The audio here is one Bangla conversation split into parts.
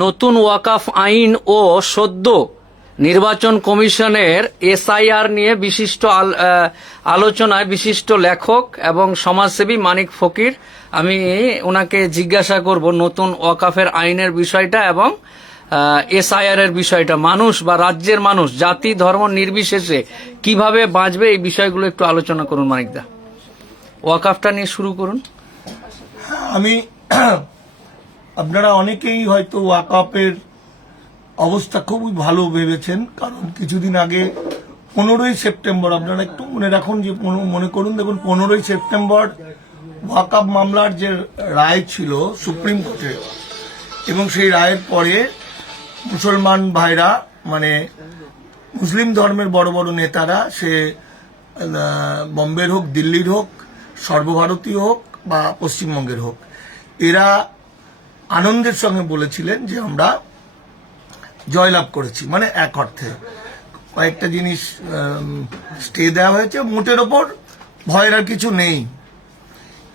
নতুন ওয়াকফ আইন ও সদ্য নির্বাচন কমিশনের এসআইআর নিয়ে বিশিষ্ট আলোচনায় বিশিষ্ট লেখক এবং সমাজসেবী মানিক ফকির, আমি ওনাকে জিজ্ঞাসা করব নতুন ওয়াকফের আইনের বিষয়টা এবং এসআইআর এর বিষয়টা মানুষ বা রাজ্যের মানুষ জাতি ধর্ম নির্বিশেষে কিভাবে বাঁচবে এই বিষয়গুলো একটু আলোচনা করুন। মানিকদা, ওয়াকফটা নিয়ে শুরু করুন। আমি আপনারা অনেকেই হয়তো ওয়াকফের অবস্থা খুবই ভালো ভেবেছেন, কারণ কিছুদিন আগে 15ই সেপ্টেম্বর, আপনারা একটু মনে রাখুন, যে মনে করুন, দেখুন 15ই সেপ্টেম্বর ওয়াকফ মামলার যে রায় ছিল সুপ্রিম কোর্টে, এবং সেই রায়ের পরে মুসলমান ভাইরা, মানে মুসলিম ধর্মের বড় বড় নেতারা, সে বম্বের হোক, দিল্লির হোক, সর্বভারতীয় হোক বা পশ্চিমবঙ্গের হোক, এরা আনন্দের সঙ্গে বলেছিলেন যে আমরা জয়লাভ করেছি। মানে এক অর্থে কয়েকটা জিনিস স্টে দেওয়া হয়েছে, মোটের ওপর ভয়ের আর কিছু নেই।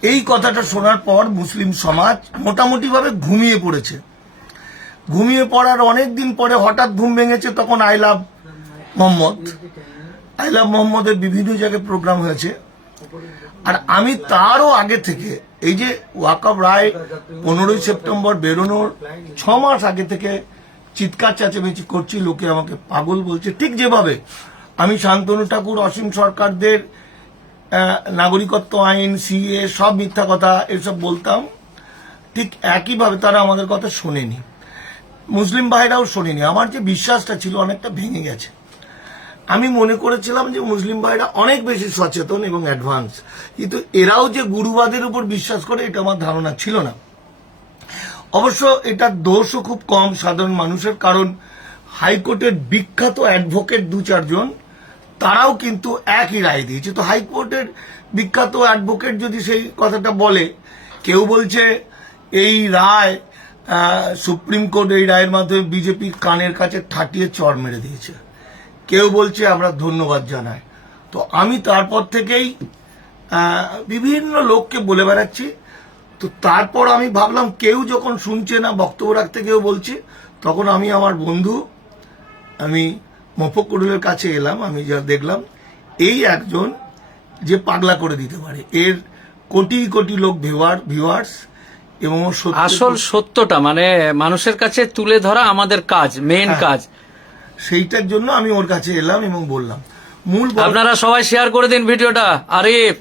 এই কথাটা শোনার পর মুসলিম সমাজ মোটামুটিভাবে ঘুমিয়ে পড়েছে। ঘুমিয়ে পড়ার অনেক দিন পরে হঠাৎ ঘুম ভেঙেছে, তখন আই লাভ মোহাম্মদের বিভিন্ন জায়গায় প্রোগ্রাম হয়েছে। আর আমি তারও আগে থেকে, এই যে ওয়াকফ রায় 15ই সেপ্টেম্বর বেরোনোর 6 মাস আগে থেকে চিৎকার চেঁচামেচি করছি, লোকে আমাকে পাগল বলছে। ঠিক যেভাবে আমি শান্তনু ঠাকুর, অসীম সরকারদের নাগরিকত্ব আইন, সিএ সব মিথ্যা কথা এসব বলতাম, ঠিক একইভাবে তারা আমাদের কথা শোনেনি, মুসলিম ভাইরাও শোনেনি। আমার যে বিশ্বাসটা ছিল অনেকটা ভেঙে গেছে। আমি মনে করেছিলাম যে মুসলিম ভাইরা অনেক বেশি সচেতন এবং অ্যাডভান্স, কিন্তু এরাও যে গুরুবাদের উপর বিশ্বাস করে এটা আমার ধারণা ছিল না। অবশ্য এটার দোষও খুব কম সাধারণ মানুষের, কারণ হাইকোর্টের বিখ্যাত অ্যাডভোকেট 2-4 জন, তারাও কিন্তু একই রায় দিয়েছে। তো হাইকোর্টের বিখ্যাত অ্যাডভোকেট যদি সেই কথাটা বলে, কেউ বলছে এই রায় সুপ্রিম কোর্ট এই রায়ের মাধ্যমে বিজেপির কানের কাছে ঠাটিয়ে চড় মেরে দিয়েছে, কেউ বলছে আমরা ধন্যবাদ জানাই। তো আমি তারপর থেকেই বিভিন্ন লোককে বলে বেড়াচ্ছি। তো তারপর আমি ভাবলাম, কেউ যখন শুনছে না, বক্তব্য রাখতে কেউ বলছি, তখন আমি আমার বন্ধু, আমি মফক্কুরের কাছে এলাম। আমি যা দেখলাম, এই একজন যে পাগলা করে দিতে পারে, এর কোটি কোটি লোক ভিউয়ার্স, এবং আসল সত্যটা মানে মানুষের কাছে তুলে ধরা আমাদের কাজ, মেইন কাজ। সেইটার জন্য আমি ওর কাছে এলাম এবং বললাম, আপনারা সবাই শেয়ার করে দিন ভিডিওটা। আরিফ,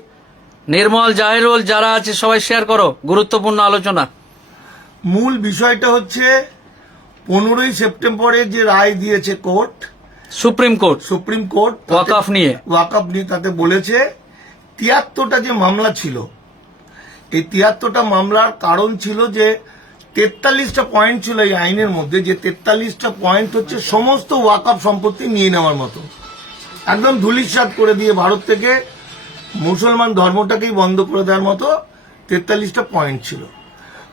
নির্মল, জাহিরুল, যারা আছে সবাই শেয়ার করো, গুরুত্বপূর্ণ আলোচনা। মূল বিষয়টা হচ্ছে 15ই সেপ্টেম্বরে যে রায় দিয়েছে কোর্ট, সুপ্রিম কোর্ট ওয়াকফ নিয়ে, তাতে বলেছে 73টা যে মামলা ছিল, এই 73টা মামলার কারণ ছিল যে 43টা পয়েন্ট ছিল এই আইনের মধ্যে, যে 43টা পয়েন্ট হচ্ছে সমস্ত ওয়াকফ সম্পত্তি নিয়ে নেওয়ার মতো, একদম ধূলিসাৎ করে দিয়ে ভারত থেকে মুসলমান ধর্মটাকেই বন্ধ করে দেওয়ার মতো 43টা পয়েন্ট ছিল।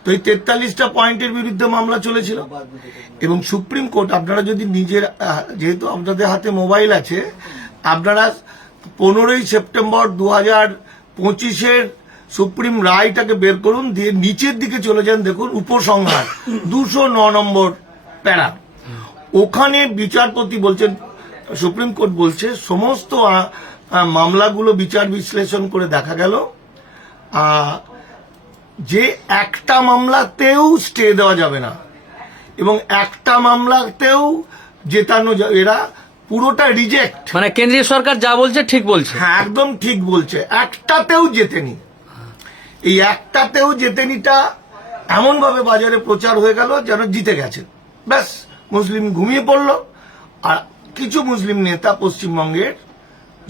তো এই 43টা পয়েন্টের বিরুদ্ধে মামলা চলেছিল, এবং সুপ্রিম কোর্ট, আপনারা যদি নিজের, যেহেতু আপনাদের হাতে মোবাইল আছে, আপনারা 15ই সেপ্টেম্বর 2025-এর সুপ্রিম রায়টাকে বের করুন, দিয়ে নিচের দিকে চলে যান, দেখুন উপসংহার 209 নম্বর প্যারা। ওখানে বিচারপতি বলছেন, সুপ্রিম কোর্ট বলছে সমস্ত মামলাগুলো বিচার বিশ্লেষণ করে দেখা গেল যে একটা মামলাতেও স্টে দেওয়া যাবে না, এবং একটা মামলাতেও জেতানো যাবে, এরা পুরোটা রিজেক্ট। মানে কেন্দ্রীয় সরকার যা বলছে ঠিক বলছে। হ্যাঁ, একদম ঠিক বলছে। একটাতেও জেতেনি, এই একটাতেও জেতেনিটা এমন ভাবে বাজারে প্রচার হয়ে গেল যেন জিতে গেছে। ব্যাস, মুসলিম ঘুমিয়ে পড়ল। আর কিছু মুসলিম নেতা পশ্চিমবঙ্গের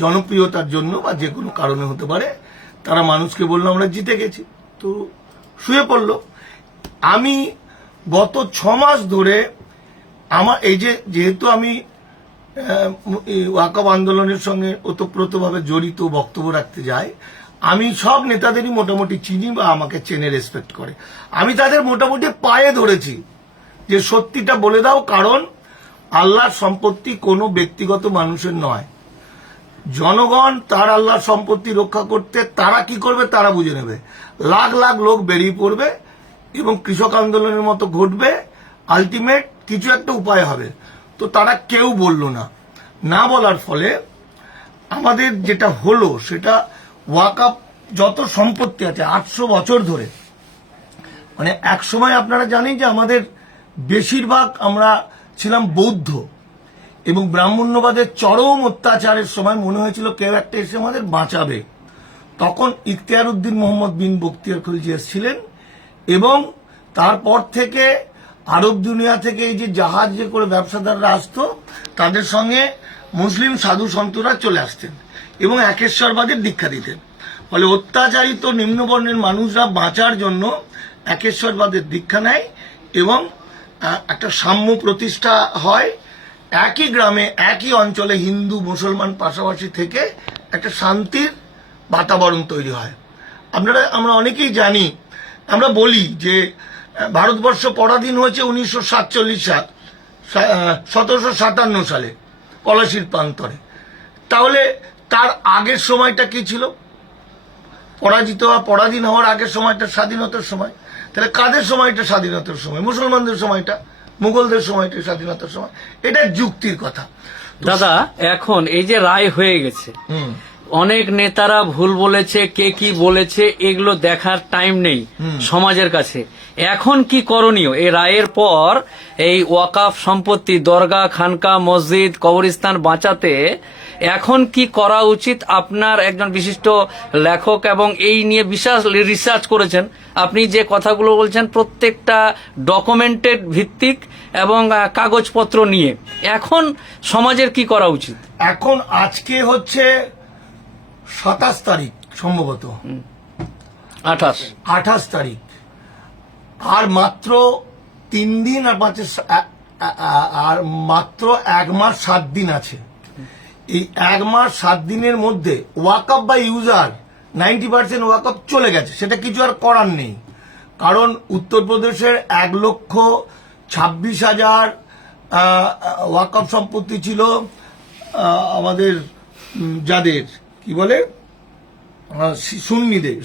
জনপ্রিয়তার জন্য বা যে কোনো কারণে হতে পারে, তারা মানুষকে বললো আমরা জিতে গেছি, তো শুয়ে পড়ল। আমি গত 6 মাস ধরে আমার এই যেহেতু আমি ওয়াকফ আন্দোলনের সঙ্গে ওতপ্রোতভাবে জড়িত, বক্তব্য রাখতে যাই, আমি সব নেতাদেরই মোটামুটি চিনি বা আমাকে চেনে, রেসপেক্ট করে। আমি তাদের মোটামুটি পায়ে ধরেছি যে সত্যিটা বলে দাও, কারণ আল্লাহর সম্পত্তি কোনো ব্যক্তিগত মানুষের নয়। জনগণ তার আল্লাহর সম্পত্তি রক্ষা করতে তারা কি করবে তারা বুঝে নেবে। লাখ লাখ লোক বেরিয়ে পড়বে এবং কৃষক আন্দোলনের মতো ঘটবে, আলটিমেট কিছু একটা উপায় হবে। তো তারা কেউ বলল না, না বলার ফলে আমাদের যেটা হলো সেটা ওয়াকআপ যত সম্পত্তি আছে 800 বছর ধরে, মানে এক সময় আপনারা জানেন যে আমাদের বেশিরভাগ আমরা ছিলাম বৌদ্ধ এবং ব্রাহ্মণ্যবাদের চরম অত্যাচারের সময় মনে হয়েছিল কেউ একটা এসে আমাদের বাঁচাবে। তখন ইখতিয়ার উদ্দিন মোহাম্মদ বিন বখতিয়ার খলজি এসেছিলেন এবং তারপর থেকে আরব দুনিয়া থেকে এই যে জাহাজে করে ব্যবসাদাররা আসতো তাদের সঙ্গে মুসলিম সাধু সন্তরা চলে আসতেন এবং একেশ্বরবাদের দীক্ষা দিতেন। ফলে অত্যাচারিত নিম্নবর্ণের মানুষরা বাঁচার জন্য একেশ্বরবাদের দীক্ষা নেয় এবং একটা সাম্য প্রতিষ্ঠা হয়। একই গ্রামে একই অঞ্চলে হিন্দু মুসলমান পাশাপাশি থেকে একটা শান্তির বাতাবরণ তৈরি হয়। আমরা অনেকেই জানি, আমরা বলি যে ভারতবর্ষ পরাধীন হয়েছে 1947 সাল 1757 সালে পলাশির প্রান্তরে। তাহলে তার আগের সময়টা কি ছিল? পরাধীন হওয়ার আগের সময়টা স্বাধীনতার সময়। তাহলে কাদের সময়টা স্বাধীনতার সময়? মুসলমানদের সময়টা, মুঘলদের সময়টা স্বাধীনতার সময়। এটা যুক্তির কথা। দাদা, এখন এই যে রায় হয়ে গেছে, অনেক নেতারা ভুল বলেছে, কে কি বলেছে এগুলো দেখার টাইম নেই সমাজের কাছে। এখন কি করণীয়? এই রায়ের পর এই ওয়াকাফ সম্পত্তি, দরগা, খানকা, মসজিদ, কবরস্থান বাঁচাতে এখন কি করা উচিত? আপনার একজন বিশিষ্ট লেখক এবং এই নিয়ে বিশেষ রিসার্চ করেছেন, আপনি যে কথাগুলো বলছেন প্রত্যেকটা ডকুমেন্টেড ভিত্তিক এবং কাগজপত্র নিয়ে। এখন সমাজের কি করা উচিত? এখন আজকে হচ্ছে 27 তারিখ, সম্ভবত 28 তারিখ, আর মাত্র 3 দিন আর মাত্র 1 মাস 7 দিন আছে। এই 1 মাস 7 দিনের মধ্যে ওয়াকআপ বা ইউজার 90% ওয়াকআপ চলে গেছে, সেটা কিছু আর করার নেই। কারণ উত্তরপ্রদেশের 1,26,000 ওয়াকআপ সম্পত্তি ছিল আমাদের যাদের কি বলে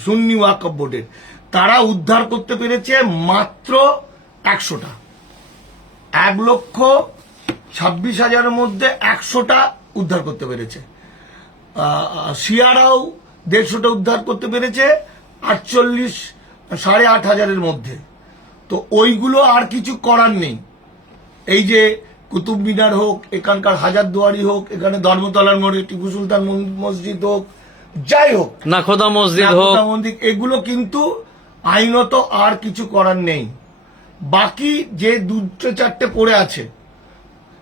সুন্নি ওয়াকআপ বোর্ডের, তারা উদ্ধার করতে পেরেছে মাত্র 100টা। 1,26,000-এর মধ্যে 100টা উদ্ধার করতে পেরেছে। শিয়ারাও 150টা উদ্ধার করতে পেরেছে 8,500-8,500-এর মধ্যে। তো ওইগুলো আর কিছু করার নেই। এই যে কুতুব মিনার হোক, এখানকার হাজারদুয়ারি হোক, এখানে ধর্মতলার মোড়ে টিপু সুলতান মসজিদ হোক, যাই হোক, নাখোদা মসজিদ হোক, এগুলো কিন্তু আইনত আর কিছু করার নেই। বাকি যে 2-4টে পড়ে আছে,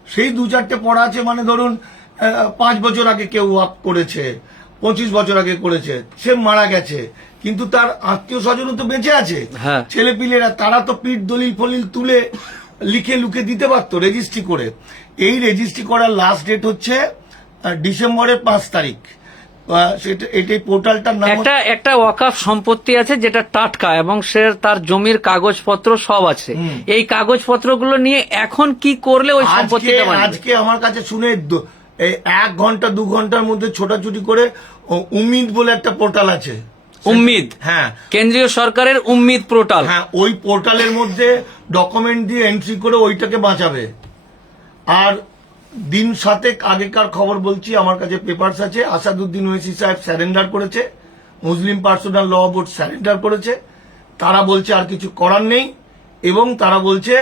সেই 2-4টে পড়া আছে, মানে ধরুন 5 বছর আগে কেউ ওয়াক করেছে, 25 বছর আগে করেছে, সে মারা গেছে, কিন্তু তার আত্মীয় স্বজন তো বেঁচে আছে। ছেলেপিলেরা তারা তো পিঠ দলিল ফলিল তুলে লিখে লুকে দিতে পারতো রেজিস্ট্রি করে। এই রেজিস্ট্রি করার লাস্ট ডেট হচ্ছে ডিসেম্বরের 5 তারিখ। এটাই পোর্টালটার নাম। একটা ওয়াকফ সম্পত্তি আছে যেটা টাটকা এবং সে তার জমির কাগজপত্র সব আছে। এই কাগজপত্রগুলো নিয়ে এখন কি করলে ওই সম্পত্তিটা আজকে আমার কাছে শুনে 1 ঘন্টা 2 ঘন্টার মধ্যে ছোটাছুটি করে উম্মিদ বলে একটা পোর্টাল আছে, উম্মিদ, হ্যাঁ, কেন্দ্রীয় সরকারের উম্মিদ পোর্টাল, হ্যাঁ, ওই পোর্টালের মধ্যে ডকুমেন্ট দিয়ে এন্ট্রি করে ওইটাকে বাঁচাবে। আর দিন 7 আগেকার খবর বলছি, আমার কাছে পেপারস আছে, আসাদুদ্দিন ওয়েসি সাহেব স্যারেন্ডার করেছে, মুসলিম পার্সোনাল ল বোর্ড স্যারেন্ডার করেছে। তারা বলছে আর কিছু করার নেই এবং তারা বলছে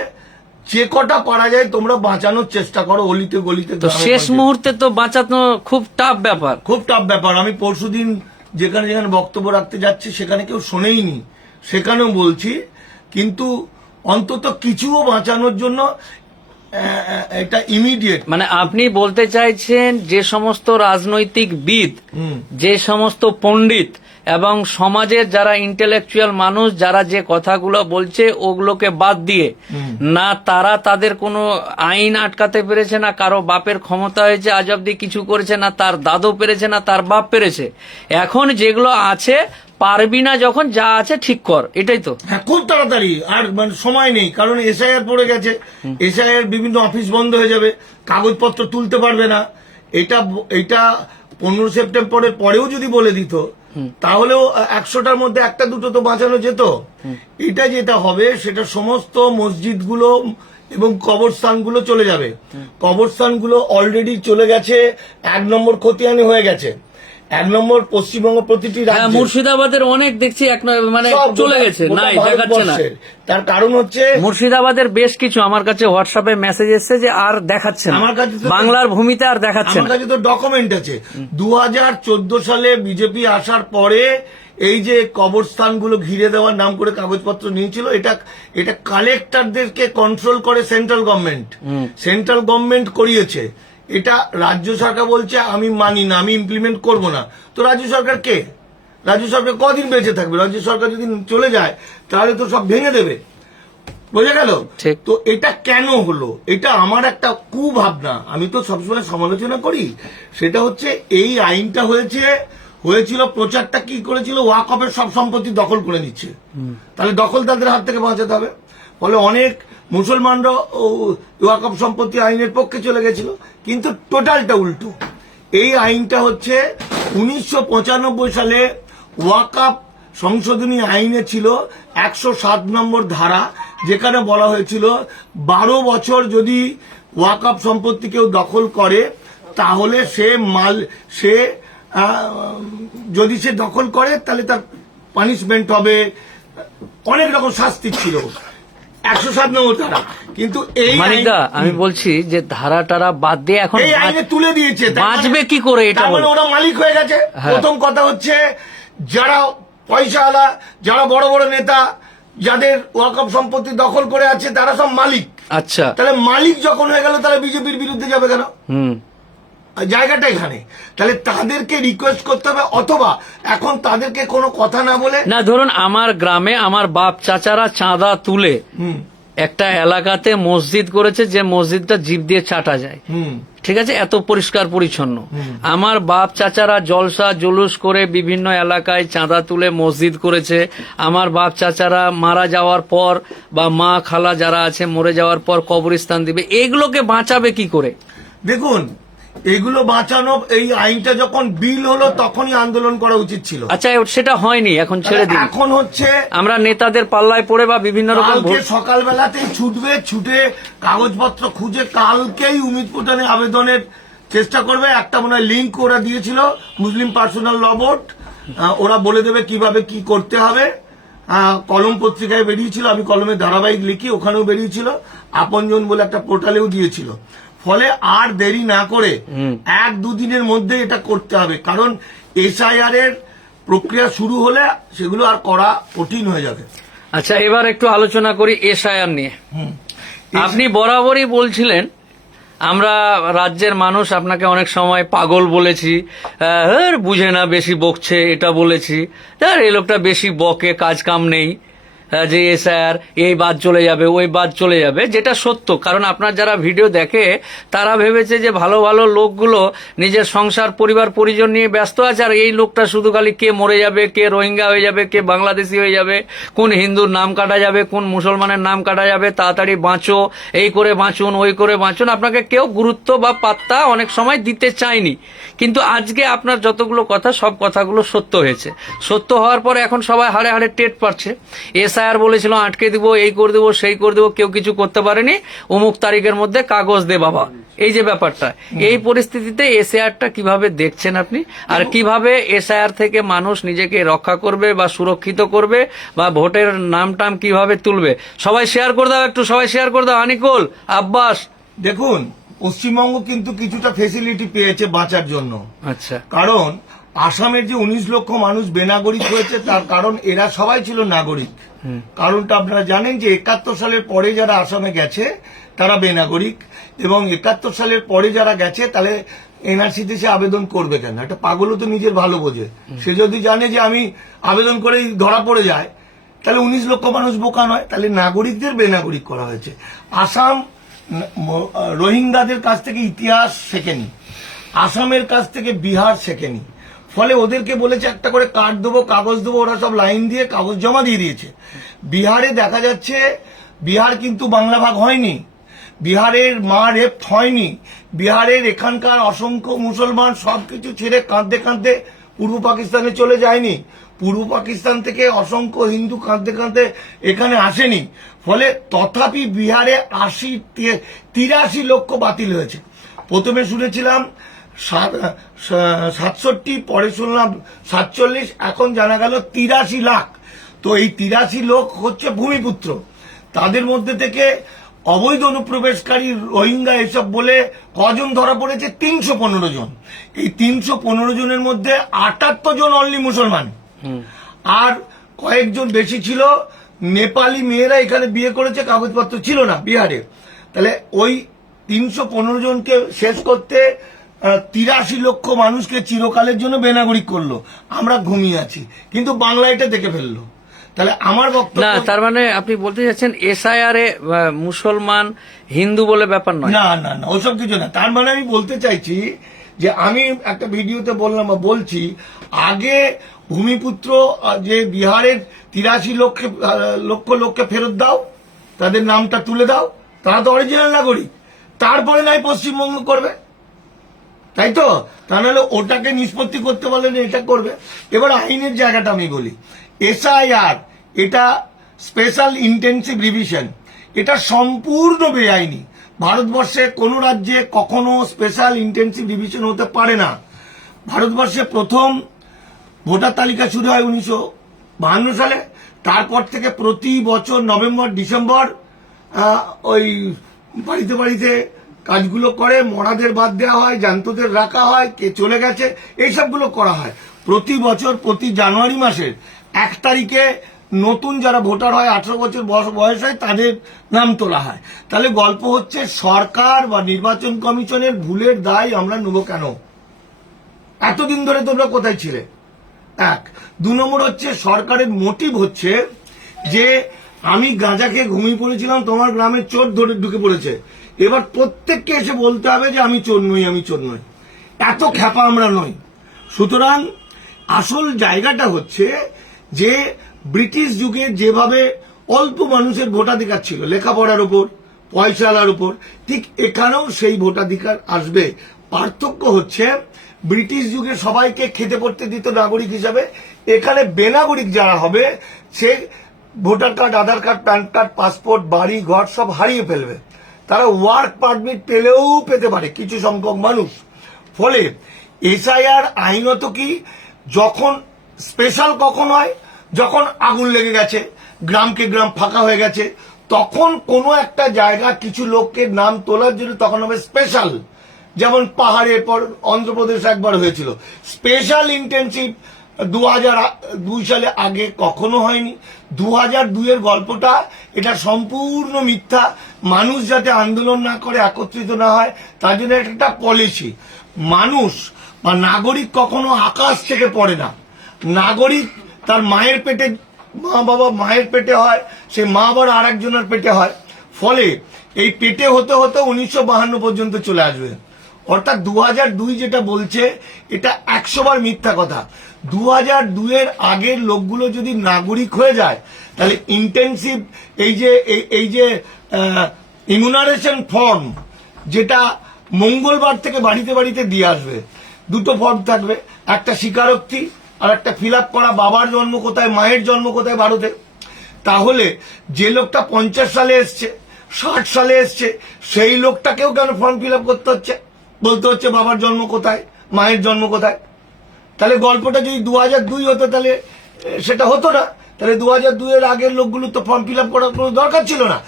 যে কটা পারা যায় তোমরা বাঁচানোর চেষ্টা করো অলিতে গলিতে। শেষ মুহূর্তে তো বাঁচানো খুব টাফ ব্যাপার, খুব টাফ ব্যাপার। আমি পরশুদিন যেখানে যেখানে বক্তব্য রাখতে যাচ্ছি সেখানে কেউ শোনেইনি, সেখানেও বলছি, কিন্তু অন্তত কিছুও বাঁচানোর জন্য এটা ইমিডিয়েট। মানে আপনি বলতে চাইছেন যে সমস্ত রাজনৈতিক বিদ, যে সমস্ত পণ্ডিত এবং সমাজের যারা ইন্টেলেকচুয়াল মানুষ যারা যে কথাগুলো বলছে ওগুলোকে বাদ দিয়ে, না তারা তাদের কোনো আইন আটকাতে পেরেছে, না কারো বাপের ক্ষমতা হয়েছে আজ অব্দি কিছু করেছে, না তার দাদু পেরেছে, না তার বাপ পেরেছে, এখন যেগুলো আছে পারবি না, যখন যা আছে ঠিক কর, এটাই তো। হ্যাঁ, খুব তাড়াতাড়ি, আর মানে সময় নেই, কারণ এসআইআর পড়ে গেছে, এসআইআর বিভিন্ন অফিস বন্ধ হয়ে যাবে, কাগজপত্র তুলতে পারবে না। এটা 15 সেপ্টেম্বরের পরেও যদি বলে দিত তাহলেও 100টার মধ্যে 1-2টো তো বাঁচানো যেত। এটা যেটা হবে সেটা সমস্ত মসজিদগুলো এবং কবরস্থানগুলো চলে যাবে। কবরস্থানগুলো অলরেডি চলে গেছে, 1 নম্বর খতিয়ানে হয়ে গেছে। 1 নম্বর পশ্চিমবঙ্গ প্রতিটি রাজ্যে, মুর্শিদাবাদের অনেক দেখছি মানে সব চলে গোটা- গেছে, গোটা নাই দেখাচ্ছে না। ভারতবর্ষের। তার কারণ হচ্ছে মুর্শিদাবাদের বেশ কিছু আমার কাছে হোয়াটসঅ্যাপে মেসেজ এসেছে যে আর দেখাচ্ছে না, আমার কাছে তো- বাংলার ভূমিতে আর দেখাচ্ছে আমার না। কাছে তো ডকুমেন্ট আছে। 2014 সালে বিজেপি আসার পরে এই যে কবরস্থানগুলো ঘিরে দেওয়ার নাম করে কাগজপত্র নিয়েছিল, এটা কালেক্টরদেরকে কন্ট্রোল করে সেন্ট্রাল গভর্নমেন্ট। সেন্ট্রাল গভর্নমেন্ট করিয়েছে এটা। রাজ্য সরকার বলছে আমি মানি না, আমি ইমপ্লিমেন্ট করব না। তো রাজ্য সরকার কে? রাজ্য সরকার কদিন বেঁচে থাকবে? রাজ্য সরকার যদি চলে যায় তাহলে তো সব ভেঙে দেবে। বোঝা গেল? ঠিক। তো এটা কেন হলো? এটা আমার একটা কুভাবনা, আমি তো সবসময় সমালোচনা করি। সেটা হচ্ছে এই আইনটা হয়েছিল, প্রচারটা কি করেছিল, ওয়াকফের সব সম্পত্তি দখল করে নিচ্ছে, তাহলে দখলদারদের হাত থেকে বাঁচাতে হবে। ফলে অনেক মুসলমানরা ওয়াকফ সম্পত্তি আইনের পক্ষে চলে গেছিল, কিন্তু টোটালটা উল্টো। এই আইনটা হচ্ছে 1995 সালে ওয়াকফ সংশোধনী আইনে ছিল 107 নম্বর ধারা, যেখানে বলা হয়েছিল 12 বছর যদি ওয়াকফ সম্পত্তি কেউ দখল করে তাহলে যদি সে দখল করে তাহলে তার পানিশমেন্ট হবে, অনেক রকম শাস্তি ছিল 107 নম্বর ধারা। কিন্তু এই মানিকদা, আমি বলছি যে ধারা টারা বাদ দিয়ে এখন এই আইনে তুলে দিয়েছে। তার মানে- বাঁচবে কি করে এটা তার মানে বলো। ওরা মালিক হয়ে গেছে। হ্যাঁ। প্রথম কথা হচ্ছে যারা পয়সাওয়ালা, যারা বড় বড় নেতা, যাদের ওয়াকফ সম্পত্তি দখল করে আছে তারা সব মালিক। আচ্ছা, তাহলে মালিক যখন হয়ে গেল তাহলে বিজেপির বিরুদ্ধে যাবে কেন? জায়গাটা এখানে। তাহলে তাদেরকে রিকোয়েস্ট করতে হবে, অথবা এখন তাদেরকে কোনো কথা না বলে, না ধরুন আমার গ্রামে আমার বাপ চাচারা চাঁদা তুলে একটা এলাকাতে মসজিদ করেছে, যে মসজিদটা জিপ দিয়ে চাটা যায়, ঠিক আছে, এত পরিষ্কার পরিচ্ছন্ন। আমার বাপ চাচারা জলসা জুলুস করে বিভিন্ন এলাকায় চাঁদা তুলে মসজিদ করেছে। আমার বাপ চাচারা মারা যাওয়ার পর বা মা খালা যারা আছে মরে যাওয়ার পর কবরস্থান দিবে, এগুলোকে বাঁচাবে কি করে? দেখুন এগুলো বাঁচানো, এই আইনটা যখন বিল হলো তখনই আন্দোলন করা উচিত ছিল। আচ্ছা, সেটা হয়নি, এখন ছেড়ে দিন। এখন হচ্ছে আমরা নেতাদের পাল্লায় পড়ে বা বিভিন্ন রকম কালকে সকালবেলাতেই ছুটে কাগজপত্র খুঁজে কালকেই উমিদ পোর্টালে আবেদনের চেষ্টা করবে। একটা মনে হয় লিঙ্ক ওরা দিয়েছিল, মুসলিম পার্সোনাল ল বোর্ড, ওরা বলে দেবে কিভাবে কি করতে হবে। কলম পত্রিকায় বেরিয়েছিল, আমি কলমে ধারাবাহিক লিখি, ওখানেও বেরিয়েছিল, আপনজন বলে একটা পোর্টালেও দিয়েছিল। ফলে আর দেরি না করে 1-2 দিনের মধ্যে এটা করতে হবে, কারণ এসআইআর এর প্রক্রিয়া শুরু হলে সেগুলো আর করা কঠিন হয়ে যাবে। আচ্ছা, এবার একটু আলোচনা করি এসআইআর নিয়ে। আপনি বরাবরই বলছিলেন আমরা রাজ্যের মানুষ আপনাকে অনেক সময় পাগল বলেছি, বুঝে না, বেশি বকছে, এটা বলেছি, এই লোকটা বেশি বকে, কাজ কাম নেই, যে স্যার এই বাদ চলে যাবে, ওই বাদ চলে যাবে, যেটা সত্য। কারণ আপনার যারা ভিডিও দেখে তারা ভেবেছে যে ভালো ভালো লোকগুলো নিজের সংসার পরিবার পরিজন নিয়ে ব্যস্ত আছে, আর এই লোকটা শুধু খালি কে মরে যাবে, কে রোহিঙ্গা হয়ে যাবে, কে বাংলাদেশি হয়ে যাবে, কোন হিন্দুর নাম কাটা যাবে, কোন মুসলমানের নাম কাটা যাবে, তাড়াতাড়ি বাঁচো, এই করে বাঁচুন, ওই করে বাঁচুন, আপনাকে কেউ গুরুত্ব বা পাত্তা অনেক সময় দিতে চায়নি। কিন্তু আজকে আপনার যতগুলো কথা, সব কথাগুলো সত্য হয়েছে। সত্য হওয়ার পরে এখন সবাই হাড়ে হাড়ে টেট পাচ্ছে। এসআইআর বলেছিল আটকে দিব, এই করে দেবো, সেই করে দেবো, কেউ কিছু করতে পারেনি, অমুক তারিখের মধ্যে কাগজ দে বাবা, এই যে ব্যাপারটা। এই পরিস্থিতিতে এসআইআরটা কিভাবে দেখছেন আপনি, আর কিভাবে এসআইআর থেকে মানুষ নিজেকে রক্ষা করবে বা সুরক্ষিত করবে, বা ভোটের নাম টাম কিভাবে তুলবে? সবাই শেয়ার করে দাও, একটু সবাই শেয়ার করে দাও। আনিকুল, আব্বাস। দেখুন পশ্চিমবঙ্গ কিন্তু কিছুটা ফেসিলিটি পেয়েছে বাঁচার জন্য। আচ্ছা, কারণ আসামের যে 19 লক্ষ মানুষ বেনাগরিক হয়েছে তার কারণ এরা সবাই ছিল নাগরিক। কারণটা আপনারা জানেন যে 71 সালের পরে যারা আসামে গেছে তারা বেনাগরিক, এবং 71 সালের পরে যারা গেছে তাহলে এনআরসিতে সে আবেদন করবে কেন? একটা পাগলও তো নিজের ভালো বোঝে। সে যদি জানে যে আমি আবেদন করেই ধরা পড়ে যায়, তাহলে 19 লক্ষ মানুষ বোকা নয়। তাহলে নাগরিকদের বেনাগরিক করা হয়েছে। আসাম রোহিঙ্গাদের কাছ থেকে ইতিহাস শেখেনি, আসামের কাছ থেকে বিহার শেখেনি। ফলে ওদেরকে বলেছে একটা করে কার্ড দেবো, কাগজ দেবো, ওরা সব লাইন দিয়ে কাগজ জমা দিয়ে দিয়েছে। বিহারে দেখা যাচ্ছে বিহার কিন্তু বাংলা ভাগ হয়নি, বিহারের মা রেপ হয়নি, বিহারের এখানকার অসংখ্য মুসলমান সবকিছু ছেড়ে কাঁদতে কাঁদতে পূর্ব পাকিস্তানে চলে যায়নি, পূর্ব পাকিস্তান থেকে অসংখ্য হিন্দু কাঁদতে কাঁদতে এখানে আসেনি। ফলে তথাপি বিহারে 83 লক্ষ বাতিল হয়েছে। প্রথমে শুনেছিলাম 67, পরে শুনলাম 47, এখন জানা গেল 83 লাখ। তো এই 83 লোক হচ্ছে ভূমিপুত্র। তাদের মধ্যে থেকে অবৈধ অনুপ্রবেশকারী, রোহিঙ্গা এসব বলে কজন ধরা পড়েছে? 315 জন। এই 315 জনের মধ্যে 78 জন অনলি মুসলমান, আর কয়েকজন বেশি ছিল নেপালি মেয়েরা এখানে বিয়ে করেছে, কাগজপত্র ছিল না বিহারে। তাহলে ওই 315 জনকে শেষ করতে 83 লক্ষ মানুষকে চিরকালের জন্য বেনাগরিক করলো। আমরা ঘুমিয়ে আছি, কিন্তু বাংলা এটা দেখে ফেললো। তাহলে আমার বক্তব্য, না, তার মানে আপনি বলতে চাচ্ছেন এসআইআর এ মুসলমান হিন্দু বলে ব্যাপার নয়? না না না, ওসব কিছু না। তার মানে আমি বলতে চাইছি যে আমি একটা ভিডিওতে বললাম বা বলছি, আগে ভূমিপুত্র যে বিহারের 83 লক্ষ লোককে ফেরত দাও, তাদের নামটা তুলে দাও, তারা তো অরিজিনাল নাগরিক। তারপরে নাই পশ্চিমবঙ্গ করবে, তাই তো? তা নাহলে ওটাকে নিষ্পত্তি করতে পারলে এটা করবে। এবার আইনের জায়গাটা আমি বলি, এসআইআর এটা স্পেশাল ইন্টেন্সিভ রিভিশন, এটা সম্পূর্ণ বেআইনি। ভারতবর্ষে কোনো রাজ্যে কখনো স্পেশাল ইন্টেন্সিভ রিভিশন হতে পারে না। ভারতবর্ষে প্রথম ভোটার তালিকা শুরু হয় 1952 সালে। তারপর থেকে প্রতি বছর নভেম্বর ডিসেম্বর ওই বাড়িতে বাড়িতে কাজগুলো করে, মরাদের বাদ দেওয়া হয়, জান্তদের রাখা হয়, কে চলে গেছে এইসবগুলো করা হয়। প্রতি বছর প্রতি জানুয়ারি মাসের 1 তারিখে নতুন যারা ভোটার হয়, 18 বছর বয়স হয়, তাদের নাম তোলা হয়। তাহলে গল্প হচ্ছে সরকার বা নির্বাচন কমিশনের ভুলের দায় আমরা নেব কেন? এতদিন ধরে তোমরা কোথায় ছিলে? 1। 2 নম্বর হচ্ছে সরকারের মোটিভ হচ্ছে যে আমি গাঁজা খেয়ে ঘুমিয়ে পড়েছিলাম, তোমার গ্রামে চোর ধরে ঢুকে পড়েছে, এবার প্রত্যেককে এসে বলতে হবে যে আমি চোর নই, আমি চোর নই। এত খ্যাপা আমরা নই। সুতরাং আসল জায়গাটা হচ্ছে যে ব্রিটিশ যুগে যেভাবে অল্প মানুষের ভোটাধিকার ছিল লেখাপড়ার উপর, পয়সালার উপর, ঠিক এখানেও সেই ভোটাধিকার আসবে। পার্থক্য হচ্ছে ব্রিটিশ যুগে সবাইকে খেতে পড়তে দিত নাগরিক হিসাবে, এখানে বেনাগরিক যারা হবে সে ভোটার কার্ড, আধার কার্ড, প্যান কার্ড, পাসপোর্ট, বাড়ি ঘর সব হারিয়ে ফেলবে। তারা ওয়ার্ক পারমিট পেলেও পেতে পারে কিছু সংখ্যক মানুষ। ফলে এসআইআর আইনত কি, যখন স্পেশাল কখন হয়? যখন আগুন লেগে গেছে, গ্রামকে গ্রাম ফাঁকা হয়ে গেছে, তখন কোনো একটা জায়গা কিছু লোককে নাম তোলার জন্য তখন হবে স্পেশাল। যেমন পাহাড়ের পর অন্ধ্রপ্রদেশ একবার হয়েছিল স্পেশাল ইন্টেন্সিভ। 2002 সালে আগে কখনো হয়নি। 2002 এর গল্পটা, এটা সম্পূর্ণ মিথ্যা। মানুষ যাতে আন্দোলন না করে, একত্রিত না হয়, তার জন্য একটা পলিসি। মানুষ বা নাগরিক কখনো আকাশ থেকে পড়ে না। নাগরিক তার মায়ের পেটে, মা বাবা মায়ের পেটে হয়, সে মা আবার আর একজনের পেটে হয়। ফলে এই পেটে হতে হতে 1952 পর্যন্ত চলে আসবে। অর্থাৎ 2002 যেটা বলছে এটা 100 বার মিথ্যা কথা। 2002 এর আগের লোকগুলো যদি নাগরিক হয়ে যায়, তাহলে ইন্টেন্সিভ এই যে ইমিউনারেশন ফর্ম, যেটা মঙ্গলবার থেকে বাড়িতে বাড়িতে দিয়ে আসবে, 2টো ফর্ম থাকবে, একটা স্বীকারোক্তি আর একটা ফিল আপ করা, বাবার জন্ম কোথায়, মায়ের জন্ম কোথায় ভারতে। তাহলে যে লোকটা 50 সালে এসছে, 60 সালে এসছে, সেই লোকটাকেও কেন ফর্ম ফিল আপ করতে হচ্ছে, বলতে হচ্ছে বাবার জন্ম কোথায়, মায়ের জন্ম কোথায়? তাহলে গল্পটা যদি 2002 হতো তাহলে সেটা হতো না। তাহলে 2002 এর আগের লোকগুলো তো ফর্ম ফিল আপ করার কোনো দরকার ছিল না।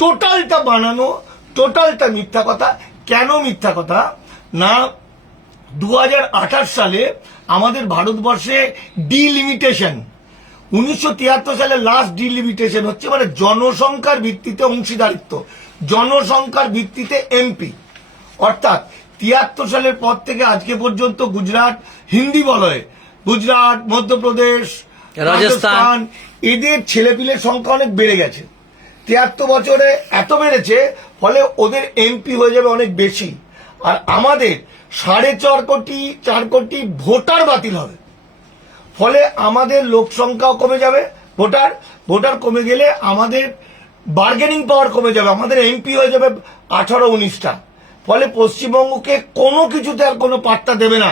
টোটালটা বানানো, টোটালটা মিথ্যা কথা। কেন মিথ্যা কথা? না, 2028 সালে আমাদের ভারতবর্ষে ডিলিমিটেশন, 1973 সালে লাস্ট ডিলিমিটেশন হচ্ছে, মানে জনসংখ্যার ভিত্তিতে অংশীদারিত্ব, জনসংখ্যার ভিত্তিতে এমপি। অর্থাৎ 73 সালের পর থেকে আজকে পর্যন্ত গুজরাট, হিন্দি বলয়, গুজরাট, মধ্যপ্রদেশ, রাজস্থান, এদের ছেলেপিলের সংখ্যা অনেক বেড়ে গেছে। 73 বছরে এত বেড়েছে, ফলে ওদের এমপি হয়ে যাবে অনেক বেশি। আর আমাদের 4.5 কোটি ভোটার বাতিল হবে। ফলে আমাদের লোক সংখ্যাও কমে যাবে, ভোটার কমে গেলে আমাদের বার্গেনিং পাওয়ার কমে যাবে, আমাদের এমপি হয়ে যাবে 18-19টা। ফলে পশ্চিমবঙ্গকে কোনো কিছুতে আর কোনো পাত্তা দেবে না।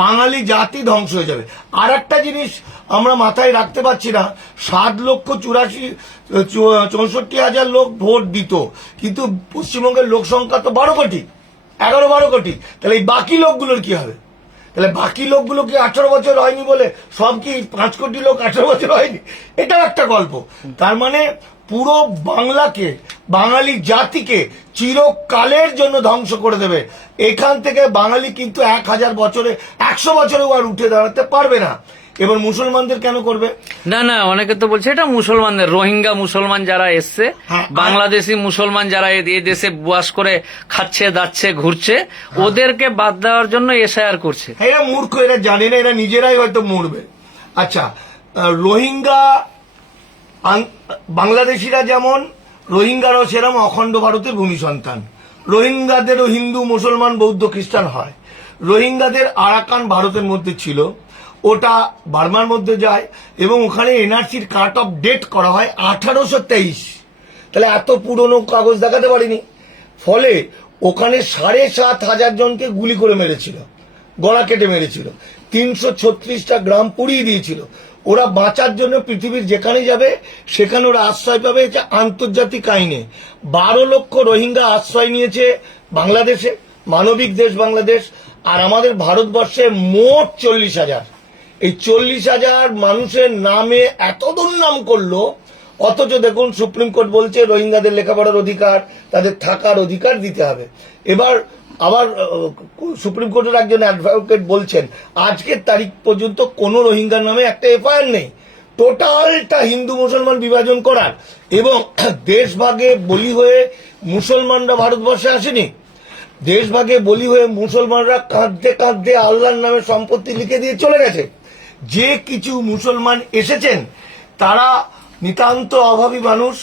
বাঙালি জাতি ধ্বংস হয়ে যাবে। আর একটা জিনিস আমরা মাথায় রাখতে পারছি না, 7,64,000 লোক ভোট দিত, কিন্তু পশ্চিমবঙ্গের লোক সংখ্যা তো 12 কোটি, 11-12 কোটি। তাহলে এই বাকি লোকগুলোর কি হবে? তাহলে বাকি লোকগুলো কি 18 বছর হয়নি বলে সব কি 5 কোটি লোক 18 বছর হয়নি? এটাও একটা গল্প। তার মানে পুরো বাংলাকে, বাঙালি জাতিকে চিরকালের জন্য ধ্বংস করে দেবে। এখান থেকে বাঙালি কিন্তু 1000 বছরে, 100 বছরেও আর উঠে দাঁড়াতে পারবে না। এবার মুসলমানদের কেন করবে? না না, অনেকে তো বলছে এটা মুসলমানদের, রোহিঙ্গা মুসলমান যারা এসছে, হ্যাঁ, বাংলাদেশি মুসলমান যারা এই দেশে বাস করে খাচ্ছে দাচ্ছে ঘুরছে, ওদেরকে বাদ দেওয়ার জন্য এসআইআর করছে। এরা মূর্খ, এরা জানে না, এরা নিজেরাই হয়তো মরবে। আচ্ছা, রোহিঙ্গা বাংলাদেশিরা যেমন, রোহিঙ্গারাও সেরকম অখণ্ড ভারতের ভূমি সন্তান। রোহিঙ্গাদেরও হিন্দু, মুসলমান, বৌদ্ধ, খ্রিস্টান হয়। রোহিঙ্গাদের আরাকান ভারতের মধ্যে ছিল, ওটা বার্মার মধ্যে যায়, এবং ওখানে এনআরসির কাট অফ ডেট করা হয় 1823। তাহলে এত পুরনো কাগজ দেখাতে পারিনি। ফলে ওখানে 7,500 জনকে গুলি করে মেরেছিল, গলা কেটে মেরেছিল, 336টা গ্রাম পুড়িয়ে দিয়েছিল। ওরা বাঁচার জন্য পৃথিবীর যেখানে যাবে সেখানে ওরা আশ্রয় পাবে, এটা আন্তর্জাতিক আইনে। 12 লক্ষ রোহিঙ্গা আশ্রয় নিয়েছে বাংলাদেশে, মানবিক দেশ বাংলাদেশ। আর আমাদের ভারতবর্ষে মোট 40,000। এই 40,000 মানুষের নামে এত দুর্নাম করলো, অথচ দেখুন সুপ্রিম কোর্ট বলছে রোহিঙ্গাদের লেখাপড়ার অধিকার, তাদের থাকার অধিকার দিতে হবে। এবার আবার সুপ্রিম কোর্টের একজন অ্যাডভোকেট বলছেন আজকের তারিখ পর্যন্ত কোনো রোহিঙ্গার নামে একটা এফআইআর নেই। টোটালটা হিন্দু মুসলমান বিভাজন করার, এবং দেশভাগে বলি হয়ে মুসলমানরা ভারতবর্ষে আসেনি। দেশভাগে বলি হয়ে মুসলমানরা কাঁদতে কাঁদতে আল্লাহর নামে সম্পত্তি লিখে দিয়ে চলে গেছে। যে কিছু মুসলমান এসেছেন তারা নিতান্ত অভাবী মানুষ।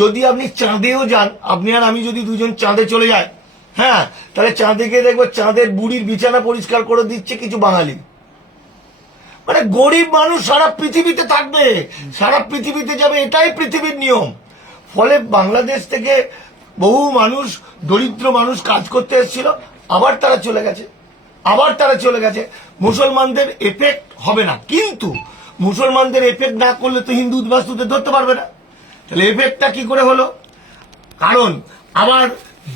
যদি আপনি চাঁদেও যান, আপনি আর আমি যদি দুজন চাঁদে চলে যাই, হ্যাঁ, তাহলে চাঁদে গিয়ে দেখবো চাঁদের বুড়ির বিছানা পরিষ্কার করে দিচ্ছে কিছু বাঙালি। মানে গরিব মানুষ সারা পৃথিবীতে থাকবে, সারা পৃথিবীতে যাবে, এটাই পৃথিবীর নিয়ম। ফলে বাংলাদেশ থেকে বহু মানুষ, দরিদ্র মানুষ কাজ করতে এসেছিল, আবার তারা চলে গেছে। মুসলমানদের এফেক্ট হবে না, কিন্তু মুসলমানদের এফেক্ট না করলে তো হিন্দু উদ্বাস্তুদের ধরতে পারবে না। তাহলে এফেক্টটা কি করে হলো? কারণ আবার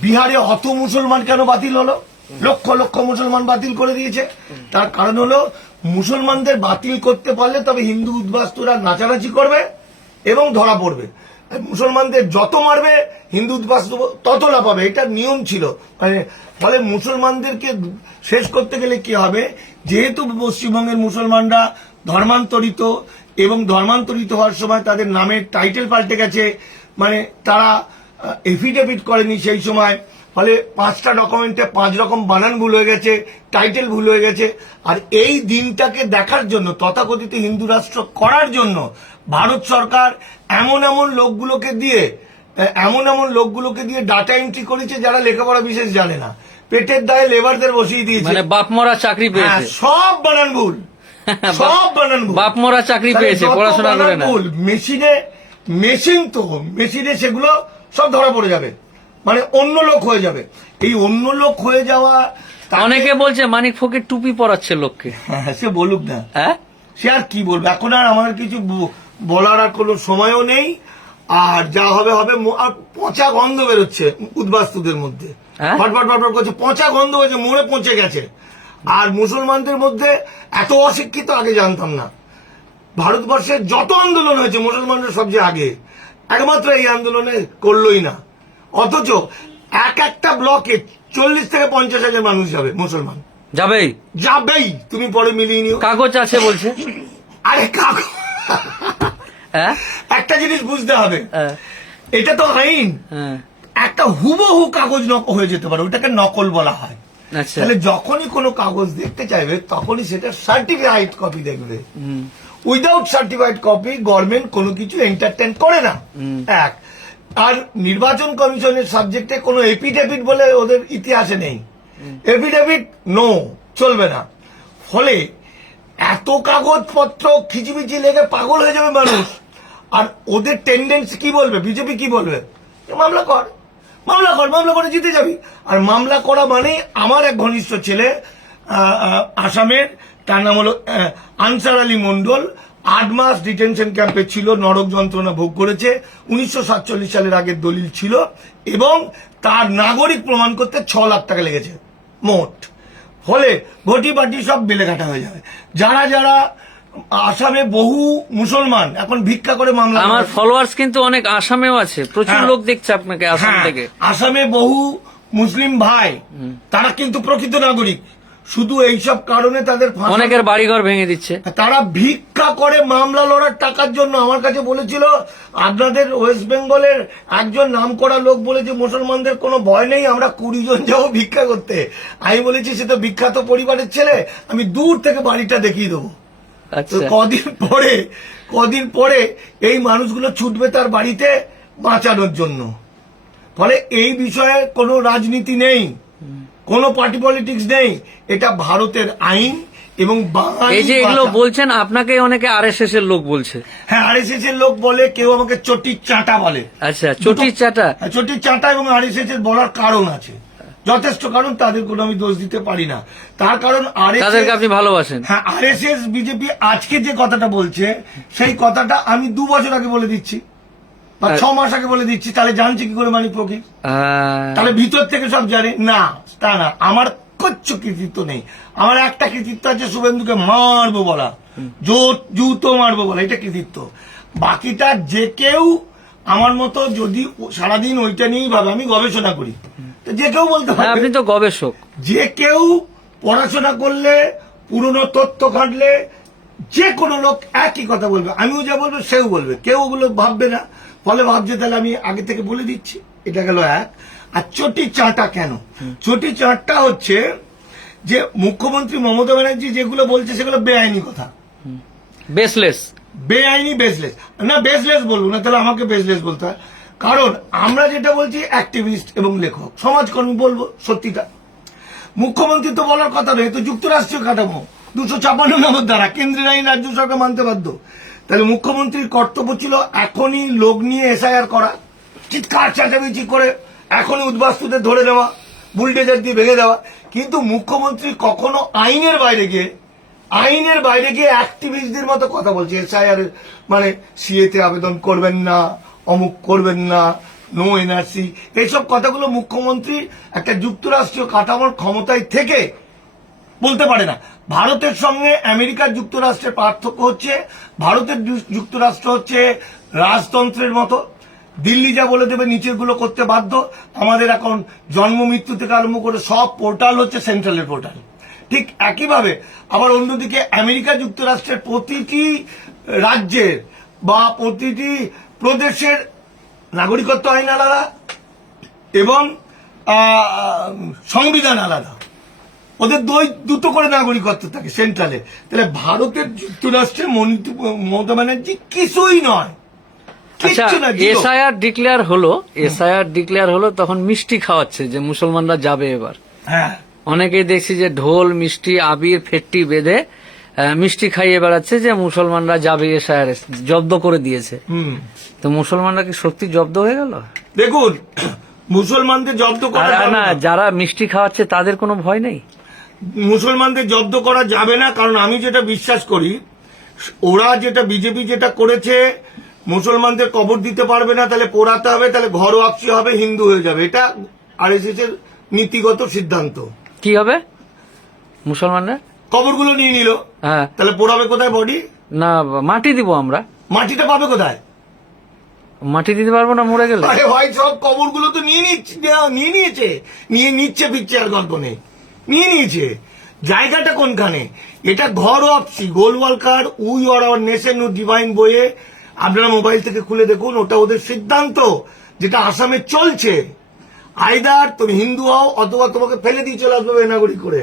বিহারে অত মুসলমান কেন বাতিল হলো? লক্ষ লক্ষ মুসলমান বাতিল করে দিয়েছে। তার কারণ হলো মুসলমানদের বাতিল করতে পারলে তবে হিন্দু উদ্বাস্তুরা নাচানাচি করবে এবং ধরা পড়বে। মুসলমানদের যত মারবে হিন্দু উদ্বাস্তু তত লাভ হবে, এটা নিয়ম ছিল। ফলে মুসলমানদেরকে শেষ করতে গেলে কি হবে? যেহেতু পশ্চিমবঙ্গের মুসলমানরা ধর্মান্তরিত, এবং ধর্মান্তরিত হওয়ার সময় তাদের নামের টাইটেল পাল্টে গেছে, মানে তারা এফিডেভিট করেনি সেই সময়, ফলে 5টা ডকুমেন্টে 5 রকম বানান ভুল হয়ে গেছে, টাইটেল ভুল হয়ে গেছে। আর এই দিনটাকে দেখার জন্য, তথাকথিত হিন্দু রাষ্ট্র করার জন্য ভারত সরকার এমন এমন লোকগুলোকে দিয়ে ডাটা এন্ট্রি করেছে যারা লেখাপড়া বিশেষ জানে না, পেটের দায়ে লেবারদের বসিয়ে দিয়েছে, মানে বাপ মরা চাকরি পেয়েছে। সব বানান ভুল, বাপ মরা চাকরি পেয়েছে, পড়াশোনা করে না। মেশিনে সেগুলো সব ধরা পড়ে যাবে, মানে অন্য লোক হয়ে যাবে। এই অন্য লোক হয়ে যাওয়া, অনেকে বলছে মানিক ফকির টুপি পরাচ্ছে লোককে। সে বলুক না, হ্যাঁ, সে আর কি বলবে। এখন আর আমাদের কিছু বলার আর কোনো সময়ও নেই। আর যা হবে হবে। আর পচা গন্ধ বেরোচ্ছে উদ্বাস্তুদের মধ্যে, ফটফট করছে, পচা গন্ধ হয়েছে, মরে পচে গেছে। আর মুসলমানদের মধ্যে এত অশিক্ষিত আগে জানতাম না। ভারতবর্ষের যত আন্দোলন হয়েছে মুসলমানরা সবচেয়ে আগে, একমাত্র এই আন্দোলনে করলোই না। অথচ একটা ব্লকে 40 থেকে 50,000 মানুষ যাবে, মুসলমান যাবেই। তুমি পরে মিলিয়ে নিও, কাগজ আছে বলছে। আরে কাগজ, একটা জিনিস বুঝতে হবে, এটা তো আইন। একটা হুবহু কাগজ নকল হয়ে যেতে পারে, ওটাকে নকল বলা হয়। তাহলে যখনই কোনো কাগজ দেখতে চাইবে তখনই সেটা সার্টিফাইড কপি দেখবে। উইদাউট সার্টিফাইড কপি গভর্নমেন্ট কোনো কিছু এন্টারটেন করে না। এক, আর নির্বাচন কমিশনের সাবজেক্টে কোনো এফিডেভিট বলে ওদের ইতিহাসে নেই। এফিডেভিট নো, চলবে না। ফলে এত কাগজপত্র খিচিমিচি লেগে পাগল হয়ে যাবে মানুষ। আর ওদের টেন্ডেন্সি কি বলবে, বিজেপি কি বলবে? মামলা করে জিতে যাবি। আর মামলা করা মানে, আমার এক ঘনিষ্ঠ ছেলে আসামের, তার নাম হলো আনসার আলী মন্ডল। 8 মাস ডিটেনশন ক্যাম্পে ছিল, নরক যন্ত্রণা ভোগ করেছে। 1947 সালের আগের দলিল ছিল, এবং তার নাগরিক প্রমাণ করতে 6 লাখ টাকা লেগেছে মোট। ফলে ভোটি বাটি সব বেলে কাটা হয়ে যাবে। যারা যারা আসামে বহু মুসলমান এখন ভিক্ষা করে মামলা, আমার ফলোয়ার্স কিন্তু অনেক আসামেও আছে, প্রচুর হ্যাঁ। লোক দেখছে আপনাকে আসাম হ্যাঁ, থেকে। আসামে বহু মুসলিম ভাই, তারা কিন্তু প্রকৃত নাগরিক, শুধু এইসব কারণে তাদের ফাঁসি। অনেকের বাড়িঘর ভেঙে দিচ্ছে। তারা ভিক্ষা করে মামলা লড়ার টাকার জন্য আমার কাছে বলেছিল, আপনাদের ওয়েস্ট বেঙ্গলের একজন নামকরা লোক বলেছে মুসলমানদের কোনো ভয় নেই, আমরা 20 জন যাবো ভিক্ষা করতে। আমি বলেছি সে তো বিখ্যাত পরিবারের ছেলে, আমি দূর থেকে বাড়িটা দেখিয়ে দেবো। তো আচ্ছা, কদিন পরে এই মানুষগুলো ছুটবে তার বাড়িতে বাঁচানোর জন্য। ফলে এই বিষয়ে কোনো রাজনীতি নেই, কোনো পার্টি পলিটিক্স নেই, এটা ভারতের আইন। এবং বাঙালি এই যে এগুলো ভাষা- বলছেন আপনাকে অনেকে আরএসএস এর লোক বলছে। হ্যাঁ, আরএসএস এর লোক বলে, কেউ আমাকে চটির চাটা বলে। আচ্ছা, চটির চাটা। চটির চাটা এবং আরএসএস এর বলার কারণ আছে, যথেষ্ট কারণ, তাদের কোনো আমি দোষ দিতে পারি না। তার কারণ তাদেরকে আপনি ভালোবাসেন। হ্যাঁ, আরএসএস বিজেপি আজকে যে কথাটা বলছে, সেই কথাটা আমি 2 বছর আগে বলে দিচ্ছি বা 6 মাস আগে বলে দিচ্ছি, তাহলে জানছে কি করে মানিক ফকির? তাহলে ভিতর থেকে সব জানে না? তা না, আমার কিচ্ছু কৃতিত্ব নেই। আমার একটা কৃতিত্ব আছে, শুভেন্দুকে মারবো বলা, জুতো মারবো বলা, এটা কৃতিত্ব। বাকিটা যে কেউ আমার মতো যদি সারাদিন ওইটা নিয়েই ভাবে, আমি গবেষণা করি, তো যে কেউ বলতে হ্যাঁ, পারে। আপনি তো গবেষক। যে কেউ পড়াশোনা করলে, পুরনো তথ্য ঘাটলে, যে কোনো লোক একই কথা বলবে, আমিও যা বলবো সেও বলবে, কেউ ওগুলো ভাববে না। ফলে ভাবছে তাহলে আমি আগে থেকে বলে দিচ্ছি। এটা গেল এক। আর চটি চাটা কেন? চটি চাটা হচ্ছে যে মুখ্যমন্ত্রী মমতা ব্যানার্জি যেগুলো বলছে সেগুলো বেআইনি কথা, বেসলেস। বেআইনি, বেসলেস। না, বেসলেস বলবো না, তাহলে আমাকে বেসলেস বলতে হয়। কারণ আমরা যেটা বলছি অ্যাক্টিভিস্ট এবং লেখক, সমাজকর্মী বলবো সত্যিটা। মুখ্যমন্ত্রী তো বলার কথা নয়, তো যুক্তরাষ্ট্রীয় কাঠামো 256 নম্বর দ্বারা কেন্দ্রীয় আইন রাজ্য সরকার মানতে বাধ্য। তাহলে মুখ্যমন্ত্রীর কর্তব্য ছিল এখনই লোক নিয়ে এসআইআর করা, চিৎকার চেঁচামেচি করে এখনই উদ্বাস্তুদের ধরে নেওয়া, বুলডেজার দিয়ে ভেঙে দেওয়া। কিন্তু মুখ্যমন্ত্রী কখনো আইনের বাইরে গিয়ে অ্যাক্টিভিস্টদের মতো কথা বলছে, এসআইআর মানে সিএতে আবেদন করবেন না, অমুক করবেন না, নো এনআরসি, এইসব কথাগুলো মুখ্যমন্ত্রী একটা যুক্তরাষ্ট্রীয় কাঠামোর ক্ষমতায় থেকে বলতে পারে না। ভারতের সঙ্গে আমেরিকার যুক্তরাষ্ট্রের পার্থক্য হচ্ছে, ভারতের যুক্তরাষ্ট্র হচ্ছে রাজতন্ত্রের মতো, দিল্লি যা বলে দেবে নিচের গুলো করতে বাধ্য। আমাদের এখন জন্ম মৃত্যু থেকে আরম্ভ করে সব পোর্টাল হচ্ছে সেন্ট্রালের পোর্টাল। ঠিক একইভাবে আবার অন্যদিকে আমেরিকা যুক্তরাষ্ট্রের প্রতিটি রাজ্যের বা প্রতিটি প্রদেশের নাগরিকত্ব আইন আলাদা এবং সংবিধান আলাদা, ওদের দুটো করে নাগরিকত্ব থাকে সেন্ট্রালে। তাহলে ভারতের যুক্তরাষ্ট্রের মমতা ব্যানার্জি কিছুই নয়, আচ্ছা, কিচ্ছু না, zero। এসআইআর ডিক্লেয়ার হলো, তখন মিষ্টি খাওয়াচ্ছে যে মুসলমানরা যাবে এবার। হ্যাঁ, অনেকেই দেখছি যে ঢোল, মিষ্টি, আবির, ফেট্টি বেঁধে মিষ্টি খাইয়ে বেড়াচ্ছে যে মুসলমানরা যাবে, এসআইআর জব্দ করে দিয়েছে। তো মুসলমানরা কি সত্যি জব্দ হয়ে গেল? দেখুন, মুসলমানদের জব্দ করা আর যাবে না, না। যারা মিষ্টি খাওয়াচ্ছে তাদের কোনো ভয় নেই? মুসলমানদের জব্দ করা যাবে না, কারণ আমি যেটা বিশ্বাস করি, ওরা যেটা বিজেপি যেটা করেছে, মুসলমানদের কবর দিতে পারবে না, তাহলে পোড়াতে হবে, তাহলে ঘর ওয়াকফি হবে, হিন্দু হয়ে যাবে। এটা আরএসএস এর নীতিগত সিদ্ধান্ত। কি হবে? মুসলমানরা কবরগুলো নিয়ে নিল, হ্যাঁ, তাহলে পোড়াবে কোথায় বডি? না মাটি দিব আমরা। মাটিটা পাবে কোথায়? মাটি দিতে পারবো না মরে গেলে? আরে ভাই, সব কবরগুলো তো নিয়ে নিচ্ছে পিচ্ছে, আর গল্প নেই, নিয়ে নিয়েছে। জায়গাটা কোনখানে? এটা ঘর ওয়াকফি, Golwalkar we or our nation ও ডিভাইন বইয়ে আপনারা মোবাইল থেকে খুলে দেখুন, ওটা ওদের সিদ্ধান্ত, যেটা আসামে চলছে। আইদার তুমি হিন্দু হও অথবা তোমাকে ফেলে দিয়ে চলে আসবে বেনাগরি করে।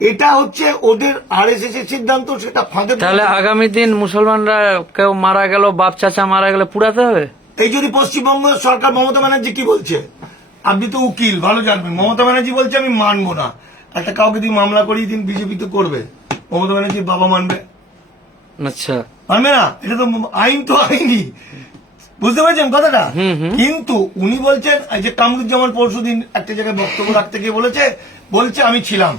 এটা হচ্ছে ওদের আরএসএস এর সিদ্ধান্ত, সেটা ফাঁদে। তাহলে আগামী দিন মুসলমানরা কেউ মারা গেল, বাপ চাচা মারা গেলে পুরাতে হবে? এই যদি পশ্চিমবঙ্গ সরকার, মমতা ব্যানার্জি কি বলছে, আপনি তো উকিল, ভালো জানবেন। মমতা ব্যানার্জি বলছে আমি মানবো না, একটা কাউকে দিয়ে মামলা করিয়ে দিন, বিজেপি তো করবে, মমতা ব্যানার্জির বাবা মানবে? আচ্ছা, মানবে না। এটা তো আইন, তো আইনি, বুঝতে পারছেন কথাটা? কিন্তু উনি বলছেন, এই যে কামরুজ্জামান পরশুদিন একটা জায়গায় বক্তব্য রাখতে গিয়ে বলছে আমি ছিলাম,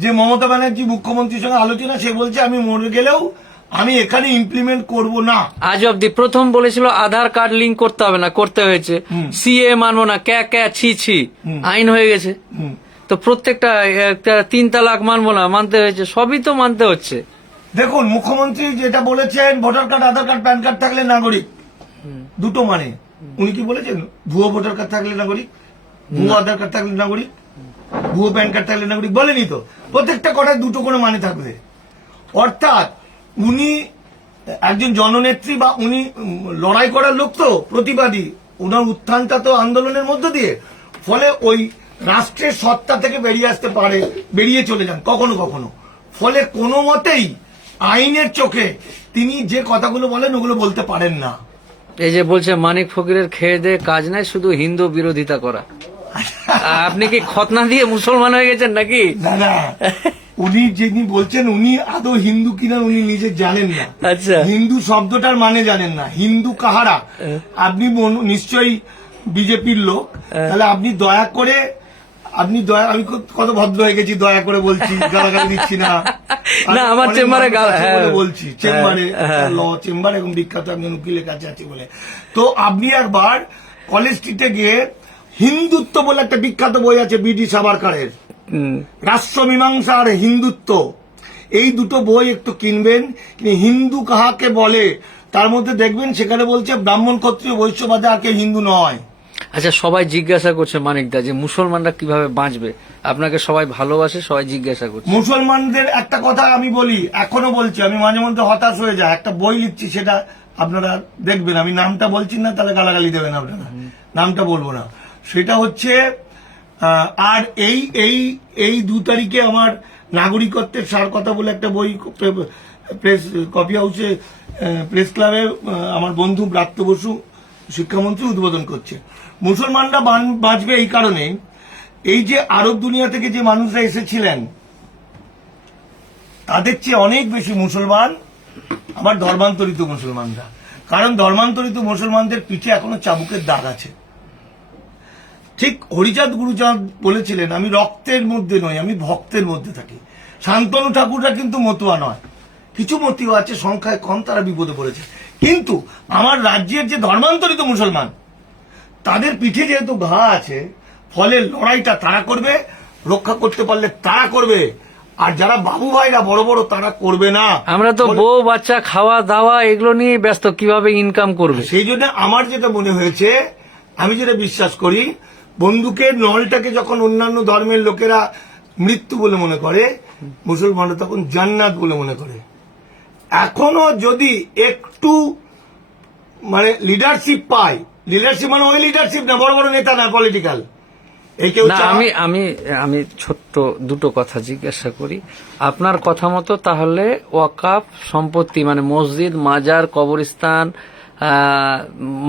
যে মমতা ব্যানার্জি মুখ্যমন্ত্রীর সঙ্গে আলোচনা, সে বলছে আমি মরে গেলেও আমি এখানে ইমপ্লিমেন্ট করব না। আজ অব্দি প্রথম বলেছিল আধার কার্ড লিঙ্ক করতে হবে না, করতে হয়েছে। সিএ মানবো না, ক্যা ছি ছি, আইন হয়ে গেছে। তো প্রত্যেকটা 3 তালাক মানবো না, মানতে হয়েছে। সবই তো মানতে হচ্ছে। দেখুন, মুখ্যমন্ত্রী যেটা বলেছেন, ভোটার কার্ড, আধার কার্ড, প্যান কার্ড থাকলে নাগরিক, দুটো মানে। উনি কি বলেছেন? ভুয়ো ভোটার কার্ড থাকলে নাগরিক, ভুয়ো আধার কার্ড থাকলে নাগরিক, ভুয়ো প্যান কার্ড থাকলে নাগরিক বলেনি তো? প্রত্যেকটা কথায় দুটো করে মানে থাকবে। অর্থাৎ উনি একজন জননেত্রী, বা উনি লড়াই করার লোক, তো প্রতিবাদী। ওনার উত্থানটা তো আন্দোলনের মধ্য দিয়ে, ফলে ওই রাষ্ট্রের সত্তা থেকে বেরিয়ে আসতে পারে, বেরিয়ে চলে যান কখনো কখনো। ফলে কোনো মতেই আইনের চোখে তিনি যে কথাগুলো বলেন ওগুলো বলতে পারেন না। এই যে বলছে মানিক ফকিরের খেয়ে দিয়ে কাজ নাই, শুধু হিন্দু বিরোধিতা করা। আপনি কি খতনা দিয়ে মুসলমান হয়ে গেছেন নাকি? না না, উনি যিনি বলছেন উনি আদৌ হিন্দু কিনা উনি নিজে জানেন না। আচ্ছা, হিন্দু শব্দটার মানে জানেন না। হিন্দু কাহারা? আপনি নিশ্চয়ই বিজেপির লোক, তাহলে আপনি দয়া করে, আমি কত ভদ্র হয়ে গেছি, দয়া করে বলছি, গালাগালি দিচ্ছি না। না, আমার চেম্বারে বলছি, চেম্বারে ল চেম্বার এবং বিখ্যাত একজন উকিলের কাছে আছে বলে। তো আপনি একবার কলেজ স্ট্রিটে গিয়ে হিন্দুত্ব বলে একটা বিখ্যাত বই আছে বিডি সাভারকারের, রাষ্ট্রমীমাংসা আর হিন্দুত্ব, এই দুটো বই একটু কিনবেন। হিন্দু কাহাকে বলে তার মধ্যে দেখবেন সেখানে বলছে ব্রাহ্মণ, ক্ষত্রিয়, বৈশ্য বাদে আর কেউ হিন্দু নয়। আচ্ছা, সবাই জিজ্ঞাসা করছে মানিকদা যে মুসলমানরা কিভাবে বাঁচবে, আপনাকে সবাই ভালোবাসে, সবাই জিজ্ঞাসা করছে। মুসলমানদের একটা কথা আমি বলি, এখনো বলছি, আমি মাঝে মধ্যে হতাশ হয়ে যাই। একটা বই লিখছি, সেটা আপনারা দেখবেন, আমি নামটা বলছি না, তাহলে গালাগালি দেবেন আপনারা, নামটা বলবো না। সেটা হচ্ছে আর এই 2 তারিখে আমার নাগরিকত্বের সার কথা বলে একটা বই প্রেস কফি হাউসে, প্রেস ক্লাবে আমার বন্ধু ব্রাত্য বসু শিক্ষামন্ত্রী উদ্বোধন করছে। মুসলমানরা বাঁচবে এই কারণে, এই যে আরব দুনিয়া থেকে যে মানুষরা এসেছিলেন তাদের চেয়ে অনেক বেশি মুসলমান আবার ধর্মান্তরিত মুসলমানরা। কারণ ধর্মান্তরিত মুসলমানদের পিঠে এখনো চাবুকের দাগ আছে। ঠিক হরিচাঁদ গুরুচাঁদ বলেছিলেন, আমি রক্তের মধ্যে নই, আমি ভক্তের মধ্যে থাকি। শান্তনু ঠাকুররা কিন্তু মতুয়া নয়, কিছু মতুয়া আছে, সংখ্যায় কম, তারা বিপদে পড়েছে। কিন্তু আমার রাজ্যের যে ধর্মান্তরিত মুসলমান, তাদের পিঠে যেহেতু ঘা আছে, ফলে লড়াইটা তারা করবে, রক্ষা করতে পারলে তারা করবে। আর যারা বাবু ভাইরা বড় বড়, তারা করবে না। আমরা তো বউ বাচ্চা, খাওয়া দাওয়া এগুলো নিয়ে ব্যস্ত, কিভাবে ইনকাম করবে। সেই জন্য আমার যেটা মনে হয়েছে, আমি যেটা বিশ্বাস করি, বন্দুকের নলটাকে যখন অন্যান্য ধর্মের লোকেরা মৃত্যু বলে মনে করে, মুসলমানরা তখন জান্নাত বলে মনে করে। এখনো যদি একটু মানে লিডারশিপ পায়, লিডারশিপ মানে ওই লিডারশিপ না, বড় বড় নেতা না, পলিটিক্যাল, এই কেউ না, আমি ছোট্ট দুটো কথা জিজ্ঞাসা করি আপনার কথা মতো। তাহলে ওয়াকাফ সম্পত্তি মানে মসজিদ, মাজার, কবরস্থান,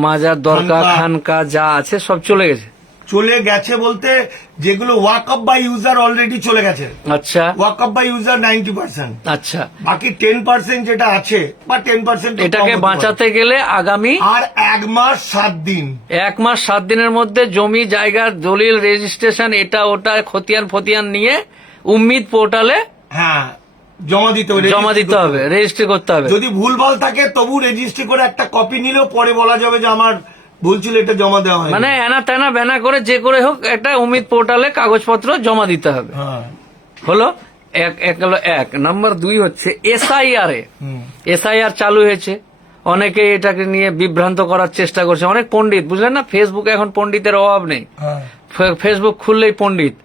মাজার, দরগা, খানকা যা আছে সব চলে গেছে? চলে গেছে বলতে যেগুলো ওয়াকআপ বাই ইউজার অলরেডি চলে গেছে। আচ্ছা, ওয়াকআপ বাই ইউজার 90%। আচ্ছা, বাকি 10% যেটা আছে, বা 10% এটাকে বাঁচাতে গেলে আগামী আর 1 মাস 7 দিন, 1 মাস 7 দিনের মধ্যে জমি জায়গার দলিল, রেজিস্ট্রেশন, এটা ওটা খতিয়ান ফতিয়ান নিয়ে উম্মিদ পোর্টালে হ্যাঁ জমা দিতে হবে, রেজিস্ট্রি করতে হবে। যদি ভুলভাল থাকে তবু রেজিস্ট্রি করে একটা কপি নিলেও পরে বলা যাবে যে আমার ভুল ছিল, এটা জমা দেওয়া হয়। মানে এনা তেনা বেনা করে যে করে হোক একটা উম্মিদ পোর্টালে কাগজপত্র জমা দিতে হবে। হলো এক নাম্বার। 2 হচ্ছে এসআইআর চালু হয়েছে, অনেকে এটাকে নিয়ে বিভ্রান্ত করার চেষ্টা করছে। অনেক পণ্ডিত, বুঝলেন না, ফেসবুকে এখন পণ্ডিতের অভাব নেই। ফেসবুক খুললেই পণ্ডিত,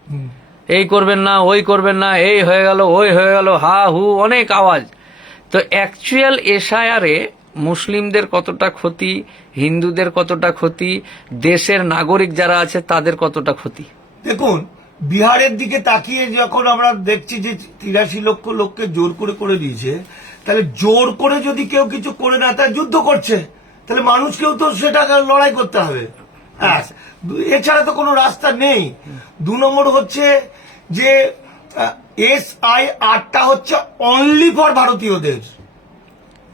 এই করবেন না, ওই করবেন না, এই হয়ে গেল, ওই হয়ে গেল, হা হু অনেক আওয়াজ। তো অ্যাকচুয়াল এসআইআরে মুসলিমদের কতটা ক্ষতি, হিন্দুদের কতটা ক্ষতি, দেশের নাগরিক যারা আছে তাদের কতটা ক্ষতি? দেখুন, বিহারের দিকে তাকিয়ে যখন আমরা দেখছি যে 83 লক্ষ লোককে জোর করে দিয়েছে, তাহলে জোর করে যদি কেউ কিছু করে না, তাহলে যুদ্ধ করছে, তাহলে মানুষকেও তো সেটা লড়াই করতে হবে। এছাড়া তো কোনো রাস্তা নেই। 2 নম্বর হচ্ছে যে এসআইআরটা হচ্ছে অনলি ফর ভারতীয়দের।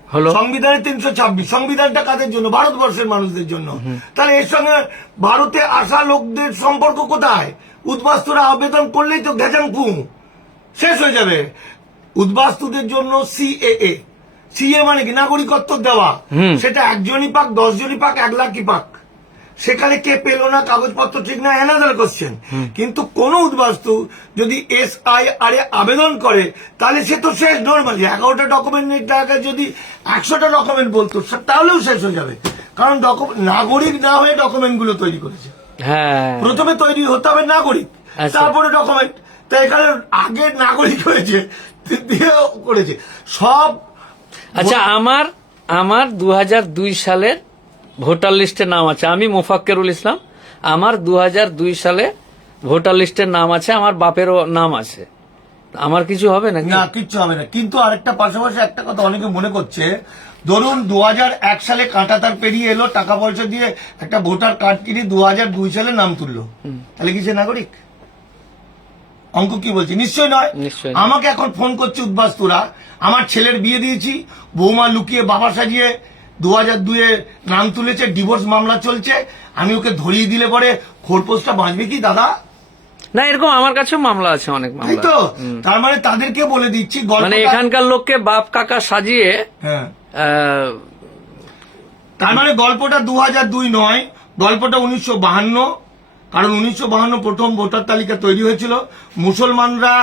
হলো সংবিধানে 326, সংবিধানটা কাদের জন্য? ভারতবর্ষের মানুষদের জন্য। তাহলে এর সঙ্গে ভারতে আসা লোকদের সম্পর্ক কোথায়? উদ্বাস্তুরা আবেদন করলেই তো ঘেজাং ফু, শেষ হয়ে যাবে। উদ্বাস্তুদের জন্য সিএএ, সিএ মানে কি নাগরিকত্ব দেওয়া, সেটা একজনই পাক, 10 জনই পাক, 1 লাখই পাক, সেখানে কে পেলো না, কাগজপত্র ঠিক না, অ্যানাদার কোশ্চেন। কিন্তু কোন উদ্বাস্তু যদি SIR আবেদন করে তাহলে সে তো শেষ। নর্মালি 11টা ডকুমেন্টের জায়গায় যদি 100টা ডকুমেন্ট বলতো তাহলেও শেষ হয়ে যাবে, কারণ নাগরিক না হয়ে ডকুমেন্ট গুলো তৈরি করেছে। হ্যাঁ, প্রথমে তৈরি হতে হবে নাগরিক, তারপরে ডকুমেন্ট। তো এখানে আগে নাগরিক হয়েছে, দিয়ে করেছে সব। আচ্ছা, আমার 2002 সালের ভোটার লিস্টে নাম আছে। আমি মোফাক্কেরুল ইসলাম, আমার 2002 সালে ভোটার লিস্টের নাম আছে, আমার বাপেরও নাম আছে। আমার কিছু হবে না? না, কিচ্ছু হবে না। কিন্তু আরেকটা পাশাপাশি একটা কথা অনেকে মনে করছে, ধরুন 2001 সালে কাঁটাতার পেরিয়ে এলো, টাকা পয়সা দিয়ে একটা ভোটার কার্ড কিনে 2002 সালে নাম তুললো, তাহলে কি সে নাগরিক? অঙ্ক কি বলছি? নিশ্চয় নয়। আমাকে এখন ফোন করছে উদ্বাস্তুরা, আমার ছেলের বিয়ে দিয়েছি, বৌমা লুকিয়ে বাবা সাজিয়ে 2002 নাম তুলেছে, ডিভোর্স মামলা চলছে, আমি ওকে ধরিয়ে দিলে পরে খোরপোশটা বাঁচবে কি দাদা? না, এরকম আমার কাছেও মামলা আছে, অনেক তাই মামলা। তো, তার মানে তাদেরকে বলে দিচ্ছি মানে এখানকার লোককে বাপ কাকা সাজিয়ে, হ্যাঁ, তার মানে গল্পটা 2002 নয়, গল্পটা 1952। কারণ 1952 প্রথম ভোটার তালিকা তৈরি হয়েছিল। মুসলমানরা,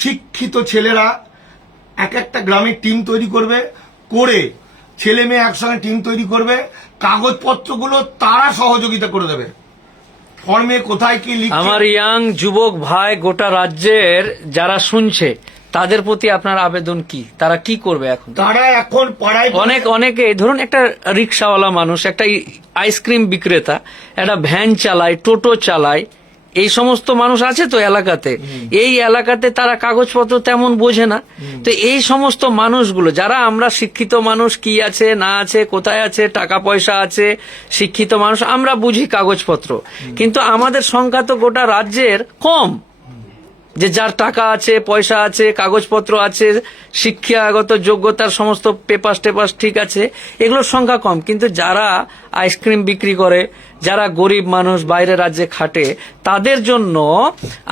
শিক্ষিত ছেলেরা এক একটা গ্রামে টিম তৈরি করবে, করে ছেলে মেয়ে একসঙ্গে টিম তৈরি করবে, কাগজপত্রগুলো তারা সহযোগিতা করে দেবে, ফর্মে কোথায় কি লিখতে। আমার ইয়াং যুবক ভাই গোটা রাজ্যের যারা শুনছে, তাদের প্রতি আপনার আবেদন কি? তারা কি করবে এখন? তারা এখন পাড়ায় অনেকে ধরুন একটা রিক্সাওয়ালা মানুষ, একটা আইসক্রিম বিক্রেতা, একটা ভ্যান চালায়, টোটো চালায়, এই সমস্ত মানুষ আছে তো এলাকাতে। এই এলাকাতে তারা কাগজপত্র তেমন বোঝে না। তো এই সমস্ত মানুষগুলো, যারা আমরা শিক্ষিত মানুষ, কি আছে না আছে, কোথায় আছে, টাকা পয়সা আছে, শিক্ষিত মানুষ, আমরা বুঝি কাগজপত্র, কিন্তু আমাদের সংখ্যা তো গোটা রাজ্যের কম। যে যার টাকা আছে, পয়সা আছে, কাগজপত্র আছে, শিক্ষাগত যোগ্যতার সমস্ত পেপার টেপার ঠিক আছে, এগুলোর সংখ্যা কম। কিন্তু যারা আইসক্রিম বিক্রি করে, যারা গরিব মানুষ, বাইরে রাজ্যে খাটে, তাদের জন্য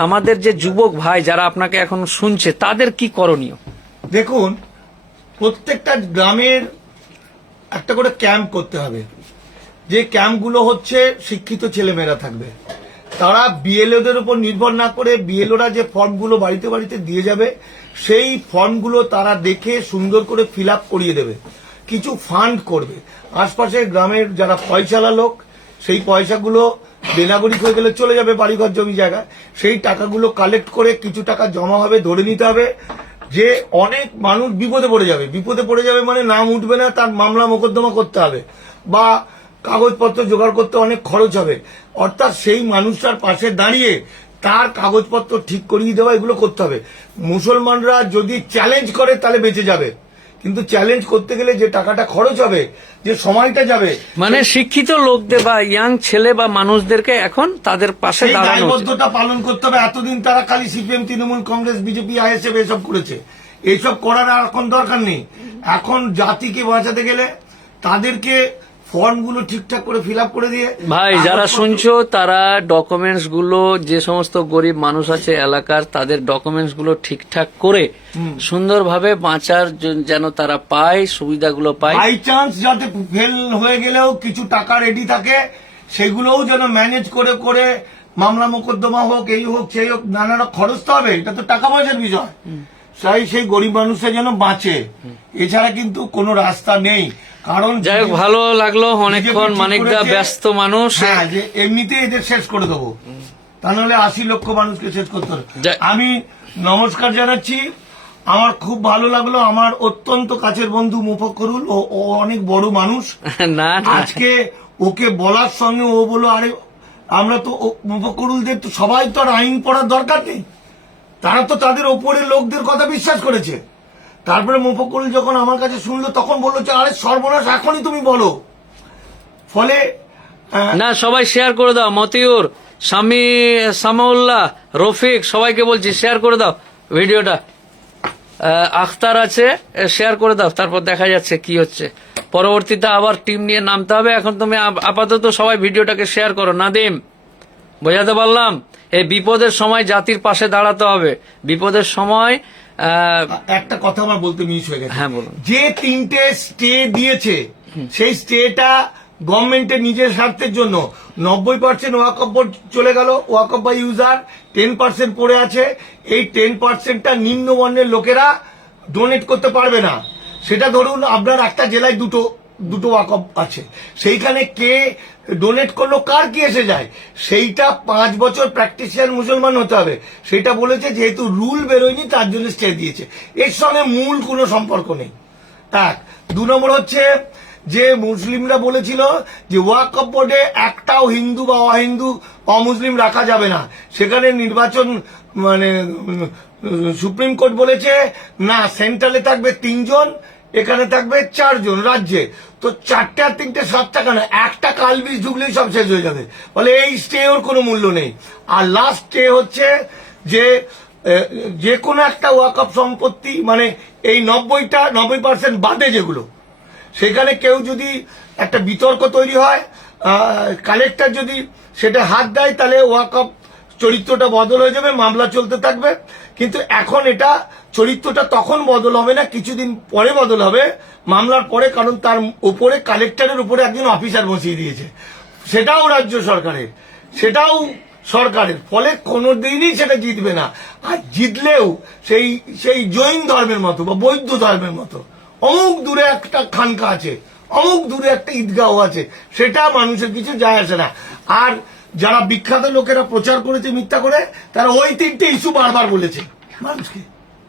আমাদের যে যুবক ভাই যারা আপনাকে এখন শুনছে, তাদের কি করণীয়? দেখুন, প্রত্যেকটা গ্রামের একটা করে ক্যাম্প করতে হবে। যে ক্যাম্পগুলো হচ্ছে শিক্ষিত ছেলেমেয়েরা থাকবে, তারা বিএলওদের উপর নির্ভর না করে, বিএলওরা যে ফর্মগুলো বাড়িতে বাড়িতে দিয়ে যাবে, সেই ফর্মগুলো তারা দেখে সুন্দর করে ফিল আপ করিয়ে দেবে। কিছু ফান্ড করবে, আশপাশের গ্রামের যারা পয়সালা লোক, সেই পয়সাগুলো বেনাগরিক হয়ে গেলে চলে যাবে বাড়িঘর জমি জায়গায়, সেই টাকাগুলো কালেক্ট করে কিছু টাকা জমা হবে। ধরে নিতে হবে যে অনেক মানুষ বিপদে পড়ে যাবে, বিপদে পড়ে যাবে মানে নাম উঠবে না, তার মামলা মোকদ্দমা করতে হবে, বা কাগজপত্র জোগাড় করতে অনেক খরচ হবে। অর্থাৎ সেই মানুষটার পাশে দাঁড়িয়ে তার কাগজপত্র ঠিক করিয়ে দেওয়া, এগুলো করতে হবে। মুসলমানরা যদি চ্যালেঞ্জ করে তাহলে বেঁচে যাবে, কিন্তু চ্যালেঞ্জ করতে গেলে যে টাকাটা খরচ হবে, যে সময়টা যাবে, মানে শিক্ষিত লোকদের বা ইয়াং ছেলে বা মানুষদেরকে এখন তাদের পাশে সেই দাঁড়ানো উচিত। দায়বদ্ধতা পালন করতে হবে। এতদিন তারা খালি CPM, Trinamool, Congress, BJP, ISF এসব করেছে, এইসব করার আর এখন দরকার নেই। এখন জাতিকে বাঁচাতে গেলে তাদেরকে ফর্মগুলো ঠিকঠাক করে ফিল আপ করে দিয়ে। ভাই যারা শুনছো, তারা ডকুমেন্টস গুলো, যে সমস্ত গরিব মানুষ আছে এলাকার, তাদের ডকুমেন্টস গুলো ঠিকঠাক করে সুন্দরভাবে বাঁচার যেন তারা পায়, সুবিধাগুলো পায়। বাই চান্স যাতে ফেল হয়ে গেলেও কিছু টাকা রেডি থাকে, সেগুলোও যেন ম্যানেজ করে করে, মামলা মোকদ্দমা হোক, এই হোক সেই হোক, নানা রকম খরচ তো হবে, এটা তো টাকা পয়সার বিষয়। সেই গরিব মানুষরা যেন বাঁচে, এছাড়া কিন্তু কোনো রাস্তা নেই। কারণ যাই হোক, ভালো লাগলো অনেকক্ষণ। মানিকদা ব্যস্ত মানুষ, হ্যাঁ, যে এমনিতে এদের শেষ করে দেবো, তা নাহলে 80 লক্ষ মানুষকে শেষ করতে হবে। আমি নমস্কার জানাচ্ছি, আমার খুব ভালো লাগলো। আমার অত্যন্ত কাছের বন্ধু মুফাক্করুল, ও অনেক বড় মানুষ। না আজকে ওকে বলার সঙ্গে ও বললো, আরে আমরা তো মুফাক্করুলদের তো সবাই তো আর আইন পড়ার দরকার নেই, তারা তো তাদের ওপরের লোকদের কথা বিশ্বাস করেছে। তারপরে মুফাক্করুল যখন আমার কাছে শুনলো, তখন বললো যে আরে সর্বনাশ, এখনই তুমি বলো। ফলে না, সবাই শেয়ার করে দাও। মতিউর, সামাউল্লাহ, রফিক, সবাইকে বলছি শেয়ার করে দাও ভিডিওটা। আখতার আছে, শেয়ার করে দাও, তারপর দেখা যাচ্ছে কি হচ্ছে। পরবর্তীতে আবার টিম নিয়ে নামতে হবে। এখন তুমি আপাতত সবাই ভিডিওটাকে শেয়ার করো। নাদিম, বোঝাতে পারলাম? এই বিপদের সময় জাতির পাশে দাঁড়াতে হবে। বিপদের সময় একটা কথা আমার বলতে মিস হয়ে গেছে। হ্যাঁ, বলুন। যে 3টে স্টে দিয়েছে সেই স্টেটা গভর্নমেন্টের নিজের স্বার্থের জন্য 90% ওয়াকফ বোর্ড চলে গেল, ওয়াকফ বাই ইউজার 10% পড়ে আছে। এই 10%টা নিম্ন বর্ণের লোকেরা ডোনেট করতে পারবে না। সেটা ধরুন আপনার একটা জেলায় দুটো ওয়াকফ আছে, সেইখানে কে ডোনেট করলো কার কি এসে যায়, সেইটা 5 বছর প্র্যাকটিশিয়ান মুসলমান হতে হবে। সেটা বলেছে যেহেতু রুল বেরোয়নি তার জন্য স্টে দিয়েছে, এর সঙ্গে মূল কোনো সম্পর্ক নেই। 1 2 নম্বর হচ্ছে যে মুসলিমরা বলেছিল যে ওয়াকফ বোর্ডে একটাও হিন্দু বা অহিন্দু অমুসলিম রাখা যাবে না, সেখানে নির্বাচন মানে সুপ্রিম কোর্ট বলেছে না, সেন্ট্রালে থাকবে 3 জন, এখানে থাকবে 4 জন রাজ্যে। তো 4টে আর 3টে 7টা কেন, একটা কালবিজ ঢুকলেই সব শেষ হয়ে যাবে। বলে এই স্টে ওর কোনো মূল্য নেই। আর লাস্ট স্টে হচ্ছে যে কোনো একটা ওয়াকফ সম্পত্তি মানে এই 90% বাদে যেগুলো, সেখানে কেউ যদি একটা বিতর্ক তৈরি হয়, কালেক্টর যদি সেটা হাত দেয়, তাহলে ওয়াকফ চরিত্রটা বদল হয়ে যাবে, মামলা চলতে থাকবে। কিন্তু এখন এটা চরিত্রটা তখন বদল হবে না, কিছুদিন পরে বদল হবে মামলার পরে, কারণ তার উপরে কালেক্টরের উপরে একজন অফিসার বসিয়ে দিয়েছে, সেটাও রাজ্য সরকারের, সেটাও সরকারের। ফলে কোনোদিনই সেটা জিতবে না। আর জিতলেও সেই জৈন ধর্মের মতো বা বৌদ্ধ ধর্মের মতো অমুক দূরে একটা খানকা আছে, অমুক দূরে একটা ঈদগাহ আছে, সেটা মানুষের কিছু যায় আসে না। আর যারা বিখ্যাত লোকেরা প্রচার করেছে মিথ্যা করে, তারা ওই 3টে ইস্যু বারবার বলেছে মানুষকে,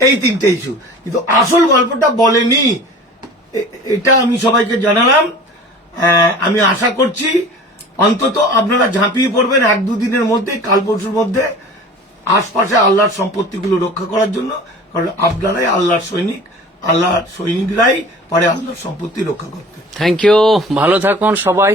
এই 3টে ইস্যু, কিন্তু আসল গল্পটা বলেনি। এটা আমি সবাইকে জানালাম। আমি আশা করছি অন্তত আপনারা ঝাঁপিয়ে পড়বেন 1-2 দিনের মধ্যে, কাল পরশুর মধ্যে, আশপাশে আল্লাহর সম্পত্তিগুলো রক্ষা করার জন্য। কারণ আপনারাই আল্লাহর সৈনিক, আল্লাহর সৈনিকরাই পারে আল্লাহর সম্পত্তি রক্ষা করতে। থ্যাংক ইউ, ভালো থাকুন সবাই।